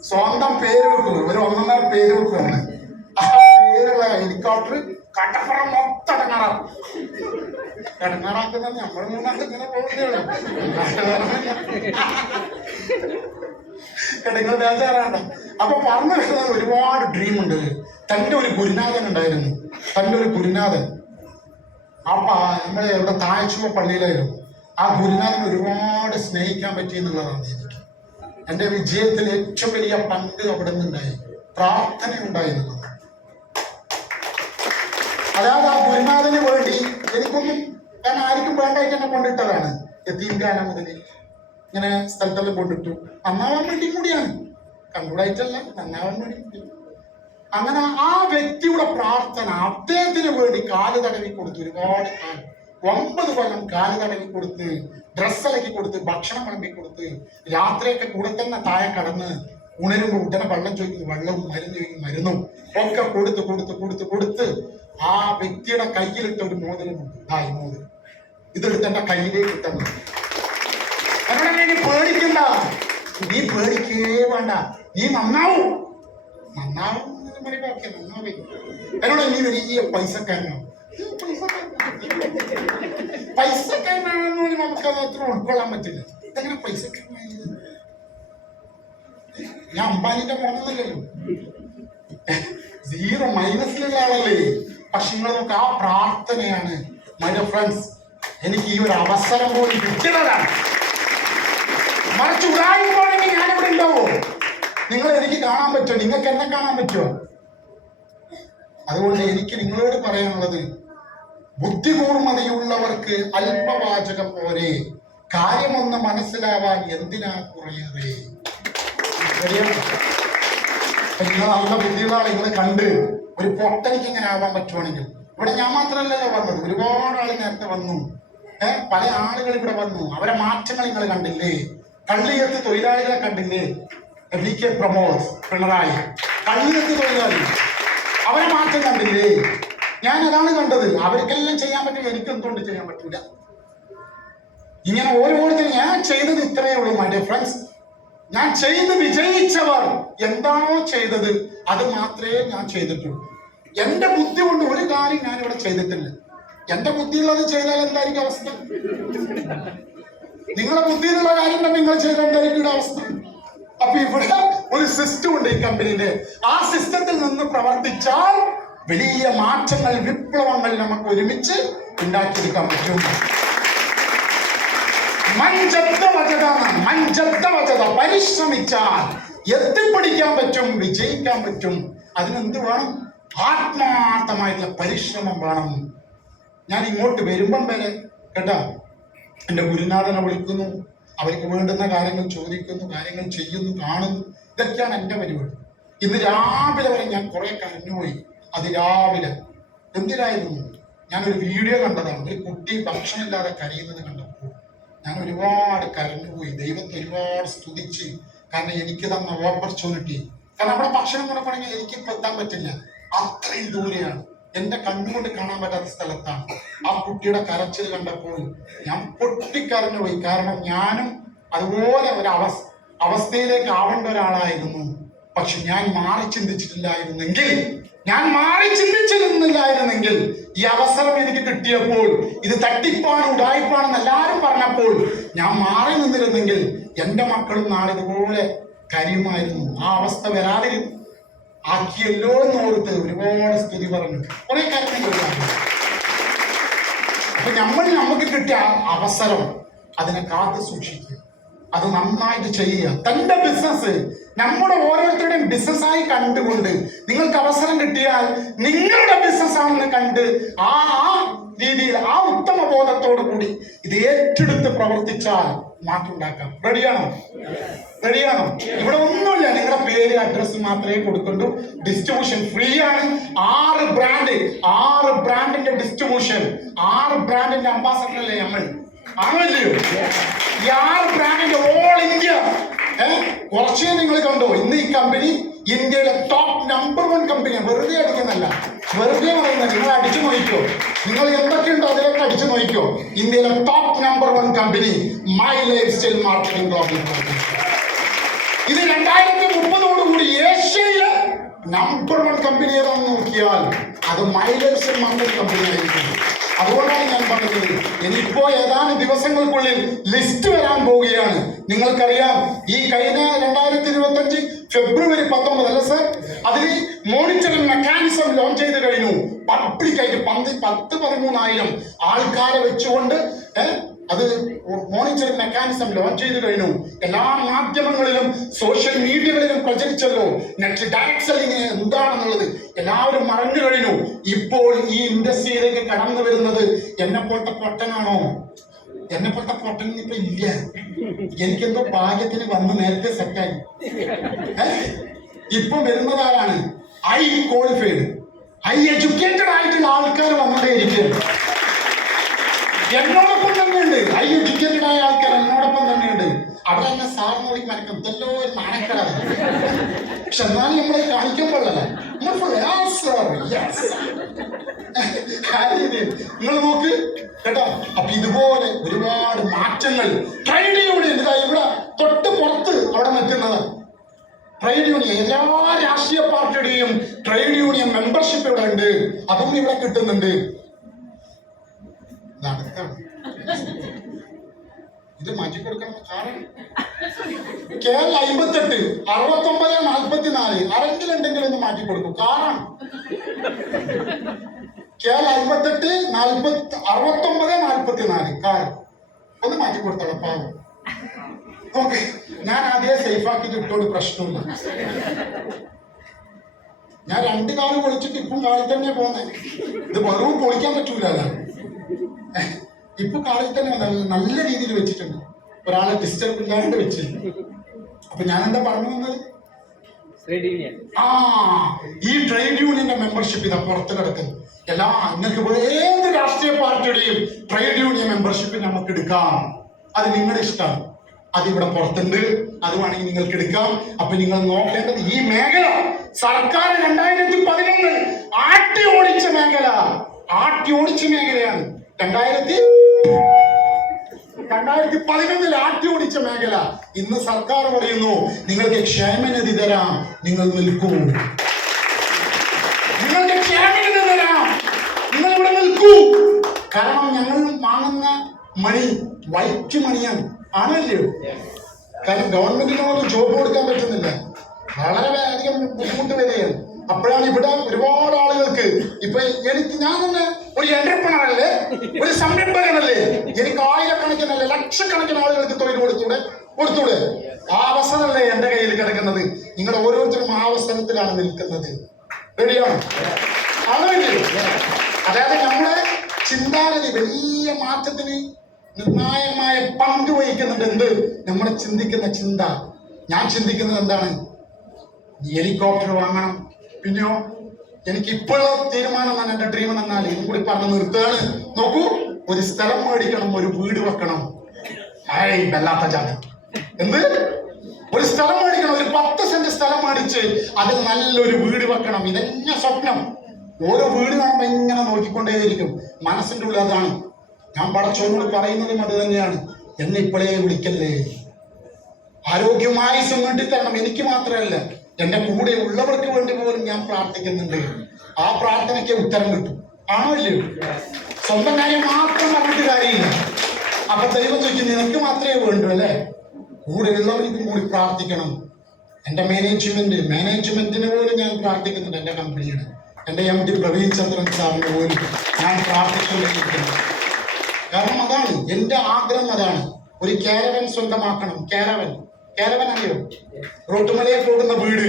സ്വന്തം പേര് വെക്കുക, ഒരു 1.5 പേര് വെക്കുകയാണ്. ആ പേരുള്ള ഹെലികോപ്റ്റർ കടപ്പുറം മൊത്തം ഇടങ്ങാറാക്കുന്നത് നമ്മൾ 3 ഇങ്ങനെ പോകുന്നതാണ്. ഇടങ്ങൾ ബേജാറാണ്. അപ്പൊ പറഞ്ഞു വരുന്നത് ഒരുപാട് ഡ്രീം ഉണ്ട്. തൻ്റെ ഒരു ഗുരുനാഥൻ ഉണ്ടായിരുന്നു. തൻ്റെ ഒരു ഗുരുനാഥൻ നമ്മളെ ഇവിടെ താഴ്ചുവ പള്ളിയിലായിരുന്നു. ആ ഗുരുനാഥൻ ഒരുപാട് സ്നേഹിക്കാൻ പറ്റി എന്നുള്ളതാണ് എനിക്ക്. എൻ്റെ വിജയത്തിൽ ഏറ്റവും വലിയ പങ്ക് അവിടെ നിന്നുണ്ടായി. പ്രാർത്ഥന ഉണ്ടായി എന്നുള്ളത്. അതായത് ആ ഗുരുനാഥന് വേണ്ടി എനിക്കൊന്നും, ഞാൻ ആർക്കും വേണ്ടായിട്ട് എന്നെ കൊണ്ടിട്ടതാണ്. യതീംഖാന മുതൽ ഇങ്ങനെ സ്ഥലത്തെല്ലാം കൊണ്ടിട്ടു. നന്നാവാൻ വേണ്ടി കൂടിയാണ്, കണ്ടുകൂടായിട്ടല്ല, നന്നാവാൻ വേണ്ടി കൂടി. അങ്ങനെ ആ വ്യക്തിയുടെ പ്രാർത്ഥന അദ്ദേഹത്തിന് വേണ്ടി കാല് തടവി കൊടുത്തു. ഒരുപാട് കാലം, 9 കൊല്ലം കാല് തടവി കൊടുത്ത്, ഡ്രസ്സലക്കി കൊടുത്ത്, ഭക്ഷണം വിളമ്പി കൊടുത്ത്, രാത്രിയൊക്കെ കൂടെ തന്നെ താഴെ കടന്ന് ഉണരുമ്പോൾ ഉടനെ വെള്ളം ചോദിക്കും, വെള്ളവും മരുന്ന് ചോദിക്കും, മരുന്നും ഒക്കെ കൊടുത്ത് കൊടുത്ത് കൊടുത്ത് കൊടുത്ത് ആ വ്യക്തിയുടെ കയ്യിലിട്ട ഒരു മോതിരമുണ്ട്. ഈ മോതിരം ഇതെടുത്ത് എന്റെ കയ്യിലേക്ക് ഇട്ടത്. എന്നോട് നീ പേടിക്കണ്ട, നീ പേടിക്കേ വേണ്ട, നീ നന്നാവും. ഓക്കെ നന്നായി. എന്നോട് ഇനി വലിയ പൈസക്കാരനോ പൈസക്കാരനാണെന്ന് പറഞ്ഞാൽ നമുക്ക് അത് അത്ര ഉൾക്കൊള്ളാൻ പറ്റില്ല. ഇതെങ്ങനെ പൈസക്കാരനായത്? ഞാൻ അംബാനിന്റെ മോനൊന്നുമല്ലല്ലോ, 0 മൈനസിലുള്ള ആളല്ലേ. പക്ഷെ നിങ്ങൾ നോക്ക്, ആ പ്രാർത്ഥനയാണ് മൈ ഡിയർ ഫ്രണ്ട്സ് എനിക്ക് ഈ ഒരു അവസരം പോലും കിട്ടുന്നതാണ്. മറിച്ച് ഉടായിപ്പോണെങ്കിൽ ഞാനിവിടെ ഉണ്ടാവോ? നിങ്ങൾ എനിക്ക് കാണാൻ പറ്റുമോ? നിങ്ങൾക്ക് എന്നെ കാണാൻ പറ്റുമോ? അതുകൊണ്ട് എനിക്ക് നിങ്ങളോട് പറയാനുള്ളത്, ബുദ്ധികൂർമ്മതയുള്ളവർക്ക് അല്പവാചകം പോരെ, കാര്യമൊന്ന് മനസ്സിലാവാൻ എന്തിനാ കുറയേറെ. നിങ്ങൾ നല്ല ബുദ്ധിയുള്ള ആളുകളെ കണ്ട് ഒരു പൊട്ടനിക്ക് ഇങ്ങനെ ആവാൻ പറ്റുവാണെങ്കിൽ, ഇവിടെ ഞാൻ മാത്രമല്ലല്ലോ വന്നത്, ഒരുപാട് ആൾ നേരത്തെ വന്നു. പല ആളുകൾ ഇവിടെ വന്നു. അവരെ മാറ്റങ്ങൾ നിങ്ങൾ കണ്ടില്ലേ? കള്ളിയത്ത് തൊഴിലാളികളെ കണ്ടില്ലേ? VK പ്രമോദ്, പിണറായി, കള്ളിയത്ത് തൊഴിലാളി, അവരെ മാറ്റം കണ്ടില്ലേ? ഞാൻ അതാണ് കണ്ടത്. അവർക്കെല്ലാം ചെയ്യാൻ പറ്റില്ല, എനിക്ക് എന്തുകൊണ്ട് ചെയ്യാൻ പറ്റൂല? ഇങ്ങനെ ഓരോരുത്തരും ഞാൻ ചെയ്തത് ഇത്രയേ ഉള്ളൂ മൈ ഡിയർ ഫ്രണ്ട്സ്. ഞാൻ ചെയ്ത് വിജയിച്ചവർ എന്താണോ ചെയ്തത് അത് മാത്രമേ ഞാൻ ചെയ്തിട്ടുള്ളൂ. എന്റെ ബുദ്ധി കൊണ്ട് ഒരു കാര്യം ഞാൻ ഇവിടെ ചെയ്തിട്ടില്ല. എന്റെ ബുദ്ധിയുള്ളത് ചെയ്താൽ എന്തായിരിക്കും അവസ്ഥ? നിങ്ങളുടെ ബുദ്ധിയിലുള്ള കാര്യം നിങ്ങൾ ചെയ്താൽ എന്തായിരിക്കും അവസ്ഥ? അപ്പൊ ഇവിടെ ഒരു സിസ്റ്റം ഉണ്ട് ഈ കമ്പനിയുടെ. ആ സിസ്റ്റത്തിൽ നിന്ന് പ്രവർത്തിച്ചാൽ വലിയ മാറ്റങ്ങൾ, വിപ്ലവങ്ങൾ നമുക്ക് ഒരുമിച്ച് ഉണ്ടാക്കിയെടുക്കാൻ പറ്റും. പരിശ്രമിച്ചാൽ എത്തിപ്പിടിക്കാൻ പറ്റും, വിജയിക്കാൻ പറ്റും. അതിനെന്ത് വേണം? ആത്മാർത്ഥമായിട്ടുള്ള പരിശ്രമം വേണം. ഞാൻ ഇങ്ങോട്ട് വരുമ്പം വരെ കേട്ടോ, എൻ്റെ ഗുരുനാഥനെ വിളിക്കുന്നു, അവർക്ക് വേണ്ടുന്ന കാര്യങ്ങൾ ചോദിക്കുന്നു, കാര്യങ്ങൾ ചെയ്യുന്നു, കാണുന്നു. ഇതൊക്കെയാണ് എൻ്റെ പരിപാടി. ഇന്ന് രാവിലെ വരെ ഞാൻ കുറെ കരഞ്ഞുപോയി. അതിരാവിലെ എന്തിനായിരുന്നു? ഞാനൊരു വീഡിയോ കണ്ടതാണ്. ഒരു കുട്ടി ഭക്ഷണമില്ലാതെ കരയുന്നത് കണ്ടപ്പോൾ ഞാൻ ഒരുപാട് കരഞ്ഞുപോയി. ദൈവത്തെ ഒരുപാട് സ്തുതിച്ച്. കാരണം എനിക്ക് തന്ന ഓപ്പർച്യൂണിറ്റി. കാരണം അവിടെ ഭക്ഷണം കൊടുക്കണമെങ്കിൽ എനിക്കിപ്പോൾ എത്താൻ പറ്റില്ല, അത്രയും ദൂരെയാണ്, എന്റെ കണ്ണുകൊണ്ട് കാണാൻ പറ്റാത്ത സ്ഥലത്താണ്. ആ കുട്ടിയുടെ കരച്ചിൽ കണ്ടപ്പോൾ ഞാൻ പൊട്ടിക്കരഞ്ഞുപോയി. കാരണം ഞാനും അതുപോലെ ഒരു അവസ്ഥയിലേക്ക് ആവേണ്ട ഒരാളായിരുന്നു. പക്ഷെ ഞാൻ മാറി ചിന്തിച്ചിട്ടില്ലായിരുന്നെങ്കിൽ ഈ അവസരം എനിക്ക് കിട്ടിയപ്പോൾ, ഇത് തട്ടിപ്പാണ്, ഉടായിപ്പാണെന്ന് എല്ലാവരും പറഞ്ഞപ്പോൾ ഞാൻ മാറി നിന്നിരുന്നെങ്കിൽ എന്റെ മക്കളും നാളെ ഇതുപോലെ കരയുമായിരുന്നു. ആ അവസ്ഥ വരാതിരുന്നു ആക്കിയല്ലോ എന്ന് ഓർത്ത് ഒരുപാട് സ്തുതി പറഞ്ഞു, കുറെ കാര്യങ്ങൾ. അപ്പൊ നമുക്ക് കിട്ടിയ അവസരം അതിനെ കാത്തു സൂക്ഷിക്കുക, അത് നന്നായിട്ട് ചെയ്യുക. തന്റെ ബിസിനസ് നമ്മുടെ ഓരോരുത്തരുടെയും ബിസിനസ്സായി കണ്ടുകൊണ്ട് നിങ്ങൾക്ക് അവസരം കിട്ടിയാൽ നിങ്ങളുടെ ബിസിനസ് ആണെന്ന് കണ്ട് ആ രീതിയിൽ, ആ ഉത്തമ ബോധത്തോടു കൂടി ഇത് ഏറ്റെടുത്ത് പ്രവർത്തിച്ചാൽ മാറ്റുണ്ടാക്കാം. റെഡിയാണോ? ഇവിടെ ഒന്നുമില്ല, നിങ്ങളുടെ പേര്, അഡ്രസ് മാത്രമേ കൊടുക്കണ്ടു. ഡിസ്ട്രിബ്യൂഷൻ ഫ്രീ ആണ്. 6 ബ്രാൻഡിന്റെ ഡിസ്ട്രിബ്യൂഷൻ, 6 ബ്രാൻഡിന്റെ അംബാസഡർ അല്ലേ നമ്മൾ? ആണല്ലയോ? ഈ 6 ബ്രാൻഡിന്റെ ഓൾ ഇന്ത്യ. കുറച്ചേ നിങ്ങൾ കണ്ടോ? ഇന്ന് ഈ കമ്പനി ഇന്ത്യയിലെ ടോപ്പ് നമ്പർ 1 കമ്പനിയാണ്. വെറുതെ അടിക്കുന്നല്ല, വെറുതെ പറയുന്നത്. നിങ്ങൾ അടിച്ചു നോക്കിക്കോ, നിങ്ങൾ എന്തൊക്കെയുണ്ടോ അതിലൊക്കെ അടിച്ചു നോക്കിക്കോ. ഇന്ത്യയിലെ top number 1 company my lifestyle marketing global. ഇത് 2030 ഏഷ്യയിലെ നമ്പർ 1 കമ്പനി ഏതാണെന്ന് നോക്കിയാൽ അത് my lifestyle marketing company ആയിരിക്കും. അതുകൊണ്ടാണ് ഞാൻ പറഞ്ഞത്, ഇനിയിപ്പോ ഏതാനും ദിവസങ്ങൾക്കുള്ളിൽ ലിസ്റ്റ് വരാൻ പോവുകയാണ്. നിങ്ങൾക്കറിയാം, ഈ കഴിഞ്ഞ 2025 ഫെബ്രുവരി 19 അല്ല സർ, അതിൽ മോണിറ്ററിംഗ് മെക്കാനിസം ലോഞ്ച് ചെയ്ത് കഴിഞ്ഞു. പബ്ലിക്കായിട്ട് 10-13,000 ആൾക്കാരെ വെച്ചുകൊണ്ട് അത് മോണിറ്ററിംഗ് മെക്കാനിസം ലോഞ്ച് ചെയ്ത് കഴിഞ്ഞു. എല്ലാ മാധ്യമങ്ങളിലും സോഷ്യൽ മീഡിയകളിലും പ്രചരിച്ചല്ലോ. നെറ്റ് ഡയറക്ട് സെല്ലിംഗ് എന്താണെന്നുള്ളത് എല്ലാവരും മറഞ്ഞു കഴിഞ്ഞു. ഇപ്പോൾ ഈ ഇൻഡസ്ട്രിയിലേക്ക് കടന്നു വരുന്നത് എന്നെപ്പോലത്തെ പൊട്ടനാണോ? എന്നെപ്പോലത്തെ പൊട്ടൻ ഇപ്പൊ ഇല്ല. എനിക്കെന്തോ ഭാഗ്യത്തിന് വന്ന് നേരത്തെ സെറ്റായി. ഇപ്പൊ വരുന്നതാരാണ്? ഹൈ ക്വാളിഫൈഡ്, ഹൈ എഡ്യൂക്കേറ്റഡ് ആയിട്ടുള്ള ആൾക്കാർ വന്നുകൊണ്ടേയിരിക്കുകയാണ്. എന്നോടൊപ്പം തന്നെയുണ്ട് ഹൈ എഡ്യൂക്കേറ്റഡ് ആയ ആൾക്കാർ, എന്നോടൊപ്പം തന്നെയുണ്ട്. അവിടെ തന്നെ സാറിന് വിളിക്കും, മരക്കും ഇതല്ലോ ഒരു നാണക്കേടാണ്. പക്ഷെ എന്നാലും നമ്മളെ കാണിക്കുമ്പോഴല്ലേ നിങ്ങൾ നോക്ക് കേട്ടോ. അപ്പൊ ഇതുപോലെ ഒരുപാട് മാറ്റങ്ങൾ ട്രെൻഡിലൂടെ ഇവിടെ തൊട്ട് പുറത്ത് അവിടെ നിൽക്കുന്നത് ട്രേഡ് യൂണിയൻ എല്ലാ രാഷ്ട്രീയ പാർട്ടിയുടെയും ട്രേഡ് യൂണിയൻ മെമ്പർഷിപ്പ് ഇവിടെ ഉണ്ട്, അതും ഇവിടെ കിട്ടുന്നുണ്ട്. ഇത് മാറ്റി കൊടുക്കണം. കാരണം കേരള 58 69 44 ആരെങ്കിലും ഉണ്ടെങ്കിൽ ഒന്ന് മാറ്റി കൊടുക്കും. കാരണം കേരള 58 69 44 കാരണം ഒന്ന് മാറ്റി കൊടുത്തോളാം പാവം. ഓക്കെ, ഞാൻ ആദ്യം സേഫ് ആക്കിയിട്ട് ഇട്ടോട് പ്രശ്നമില്ല. ഞാൻ 2 കാല് പൊളിച്ചിട്ട് ഇപ്പം കാലിൽ തന്നെ പോന്നെ. ഇത് വെറും പൊളിക്കാൻ പറ്റൂലല്ലോ. ഇപ്പൊ കാലിൽ തന്നെ നല്ല രീതിയിൽ വെച്ചിട്ടുണ്ട്, ഒരാളെ ഡിസ്റ്റർബ് ഇല്ലാണ്ട് വെച്ചിട്ടുണ്ട്. അപ്പൊ ഞാൻ എന്താ പറഞ്ഞു വന്നത്? ഈ ട്രേഡ് യൂണിയന്റെ മെമ്പർഷിപ്പ് ഇതാ പുറത്ത് കിടക്കുന്നു. നിങ്ങൾക്ക് ഏത് രാഷ്ട്രീയ പാർട്ടിയുടെയും ട്രേഡ് യൂണിയൻ മെമ്പർഷിപ്പ് നമുക്ക് എടുക്കാം. അത് നിങ്ങളുടെ ഇഷ്ടമാണ്. അതിവിടെ പുറത്തുണ്ട്, അത് വേണമെങ്കിൽ നിങ്ങൾക്ക് എടുക്കാം. അപ്പൊ നിങ്ങൾ നോക്കേണ്ടത് ഈ മേഖല സർക്കാർ 2011 ആട്ടി ഓടിച്ച മേഖലയാണ്. 2011 ആട്ടി ഓടിച്ച മേഖല. ഇന്ന് സർക്കാർ പറയുന്നു നിങ്ങൾക്ക് ക്ഷേമനിധി തരാം, നിങ്ങൾ നിൽക്കൂ. നിങ്ങൾക്ക് ക്ഷേമനിധി തരാം, നിങ്ങൾ ഇവിടെ നിൽക്കൂ. കാരണം ഞങ്ങൾ വാങ്ങുന്ന മണി വൈറ്റ് മണിയാണ്, ആണല്ലോ. കാരണം ഗവൺമെന്റിനോട് ജോബ് കൊടുക്കാൻ പറ്റുന്നില്ല, വളരെ അധികം ബുദ്ധിമുട്ട് വരികയാണ്. അപ്പോഴാണ് ഇവിടെ ഒരുപാട് ആളുകൾക്ക് ഇപ്പൊ ഞാൻ തന്നെ ഒരു എന്റർപ്രണർ അല്ലേ, ഒരു സംരംഭകനല്ലേ, എനിക്ക് ആയിരക്കണക്കിനല്ല ലക്ഷക്കണക്കിന് ആളുകൾക്ക് തൊഴിൽ കൊടുത്തൂടെ? ആ അവസരമല്ലേ എന്റെ കയ്യിൽ കിടക്കുന്നത്. നിങ്ങൾ ഓരോരുത്തരും ആ അവസരത്തിലാണ് നിൽക്കുന്നത്. റെഡിയാണ്? അതായത് നമ്മുടെ ചിന്താഗതി വലിയ മാറ്റത്തിന് നിർണായകമായ പങ്ക് വഹിക്കുന്നുണ്ട്. എന്ത്? നമ്മൾ ചിന്തിക്കുന്ന ചിന്ത. ഞാൻ ചിന്തിക്കുന്നത് എന്താണ്? ഹെലികോപ്റ്റർ വാങ്ങണം. പിന്നെയോ എനിക്ക് ഇപ്പോഴുള്ള തീരുമാനം തന്നെ, എന്റെ ഡ്രീം എന്നാൽ ഇതും കൂടി പറഞ്ഞു നിർത്തുകയാണ്. നോക്കൂ, ഒരു സ്ഥലം മേടിക്കണം, ഒരു വീട് വെക്കണം. വല്ലാത്ത ജാതി. എന്ത്? ഒരു സ്ഥലം മേടിക്കണം, ഒരു 10 സെന്റ് സ്ഥലം മേടിച്ച് അതിൽ നല്ലൊരു വീട് വെക്കണം. ഇതെന്നെ സ്വപ്നം. ഓരോ വീട് കാണുമ്പോ ഇങ്ങനെ നോക്കിക്കൊണ്ടേയിരിക്കും. മനസ്സിന്റെ ഉള്ളിൽ അതാണ്. ഞാൻ പടച്ചോനോട് പറയുന്നതും അത് തന്നെയാണ്. എന്നെ ഇപ്പോഴേ വിളിക്കല്ലേ, ആരോഗ്യമായി നീട്ടിത്തരണം. എനിക്ക് മാത്രമല്ല, എന്റെ കൂടെ ഉള്ളവർക്ക് വേണ്ടി പോലും ഞാൻ പ്രാർത്ഥിക്കുന്നുണ്ട്. ആ പ്രാർത്ഥനയ്ക്ക് ഉത്തരം കിട്ടും. ആണോ ഇല്ലയോ? സ്വന്തം കാര്യം മാത്രം പറഞ്ഞിട്ട് കാര്യമില്ല. അപ്പൊ ദൈവം ചോദിക്കും നിനക്ക് മാത്രമേ വേണ്ടൂ അല്ലേ, കൂടെ ഉള്ളവർക്കും കൂടി പ്രാർത്ഥിക്കണം. എന്റെ മാനേജ്മെന്റിന് പോലും ഞാൻ പ്രാർത്ഥിക്കുന്നുണ്ട്. എന്റെ കമ്പനിയുടെ എന്റെ MD പ്രവീൺ ചന്ദ്രൻ സാറിന് പോലും ഞാൻ പ്രാർത്ഥിച്ചുകൊണ്ടിരിക്കുന്നു. കാരണം അതാണ് എന്റെ ആഗ്രഹം. അതാണ് ഒരു കാരവൻ സ്വന്തമാക്കണം. കാരവൻ അറിയോ? റോട്ടുമലയിൽ പോകുന്ന വീട്,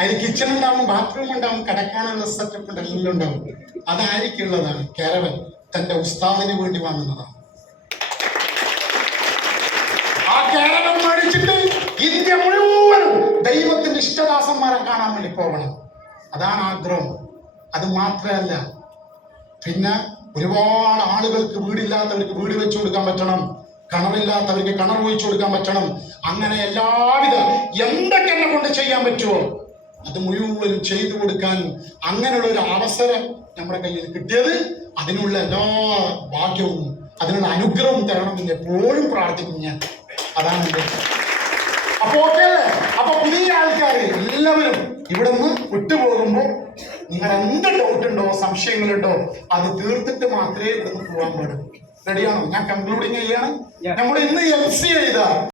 അതിൽ കിച്ചൺ ഉണ്ടാവും, ബാത്റൂം ഉണ്ടാവും, കിടക്കാനുള്ള സെറ്റപ്പ് ഉണ്ട്, എല്ലാം ഉണ്ടാവും. അതായിരിക്കുള്ളതാണ് കാരവൻ. തന്റെ ഉസ്താദിന് വേണ്ടി വാങ്ങുന്നതാണ്. ആ കാരവൻ മേടിച്ചിട്ട് ഇന്ത്യ മുഴുവൻ ദൈവത്തിന്റെ ഇഷ്ടദാസന്മാരെ കാണാൻ വേണ്ടി പോകണം. അതാണ് ആഗ്രഹം. അത് മാത്രമല്ല, പിന്നെ ഒരുപാട് ആളുകൾക്ക് വീടില്ലാത്തവർക്ക് വീട് വെച്ചു കൊടുക്കാൻ പറ്റണം, കിണറില്ലാത്തവർക്ക് കിണർ ഒഴിച്ചു കൊടുക്കാൻ പറ്റണം. അങ്ങനെ എല്ലാവിധ എന്തൊക്കെ എന്നെ കൊണ്ട് ചെയ്യാൻ പറ്റുമോ അത് മുഴുവൻ ചെയ്തു കൊടുക്കാൻ അങ്ങനെയുള്ള ഒരു അവസരം നമ്മുടെ കയ്യിൽ കിട്ടിയത്. അതിനുള്ള എല്ലാ ഭാഗ്യവും അതിനുള്ള അനുഗ്രഹവും തരണമെന്ന് എപ്പോഴും പ്രാർത്ഥിക്കും ഞാൻ. അതാണ് എൻ്റെ. അപ്പൊ പുതിയ ആൾക്കാർ എല്ലാവരും ഇവിടെ നിന്ന് വിട്ടുപോകുമ്പോൾ നിങ്ങൾ എന്ത് ഡൗട്ടുണ്ടോ, സംശയങ്ങളുണ്ടോ, അത് തീർത്തിട്ട് മാത്രമേ ഇവിടെ നിന്ന് പോകാൻ പാടുള്ളൂ. റെഡിയാണോ? ഞാൻ കൺക്ലൂഡിങ് ചെയ്യാണ്. നമ്മൾ ഇന്ന് LC എഴുതാം.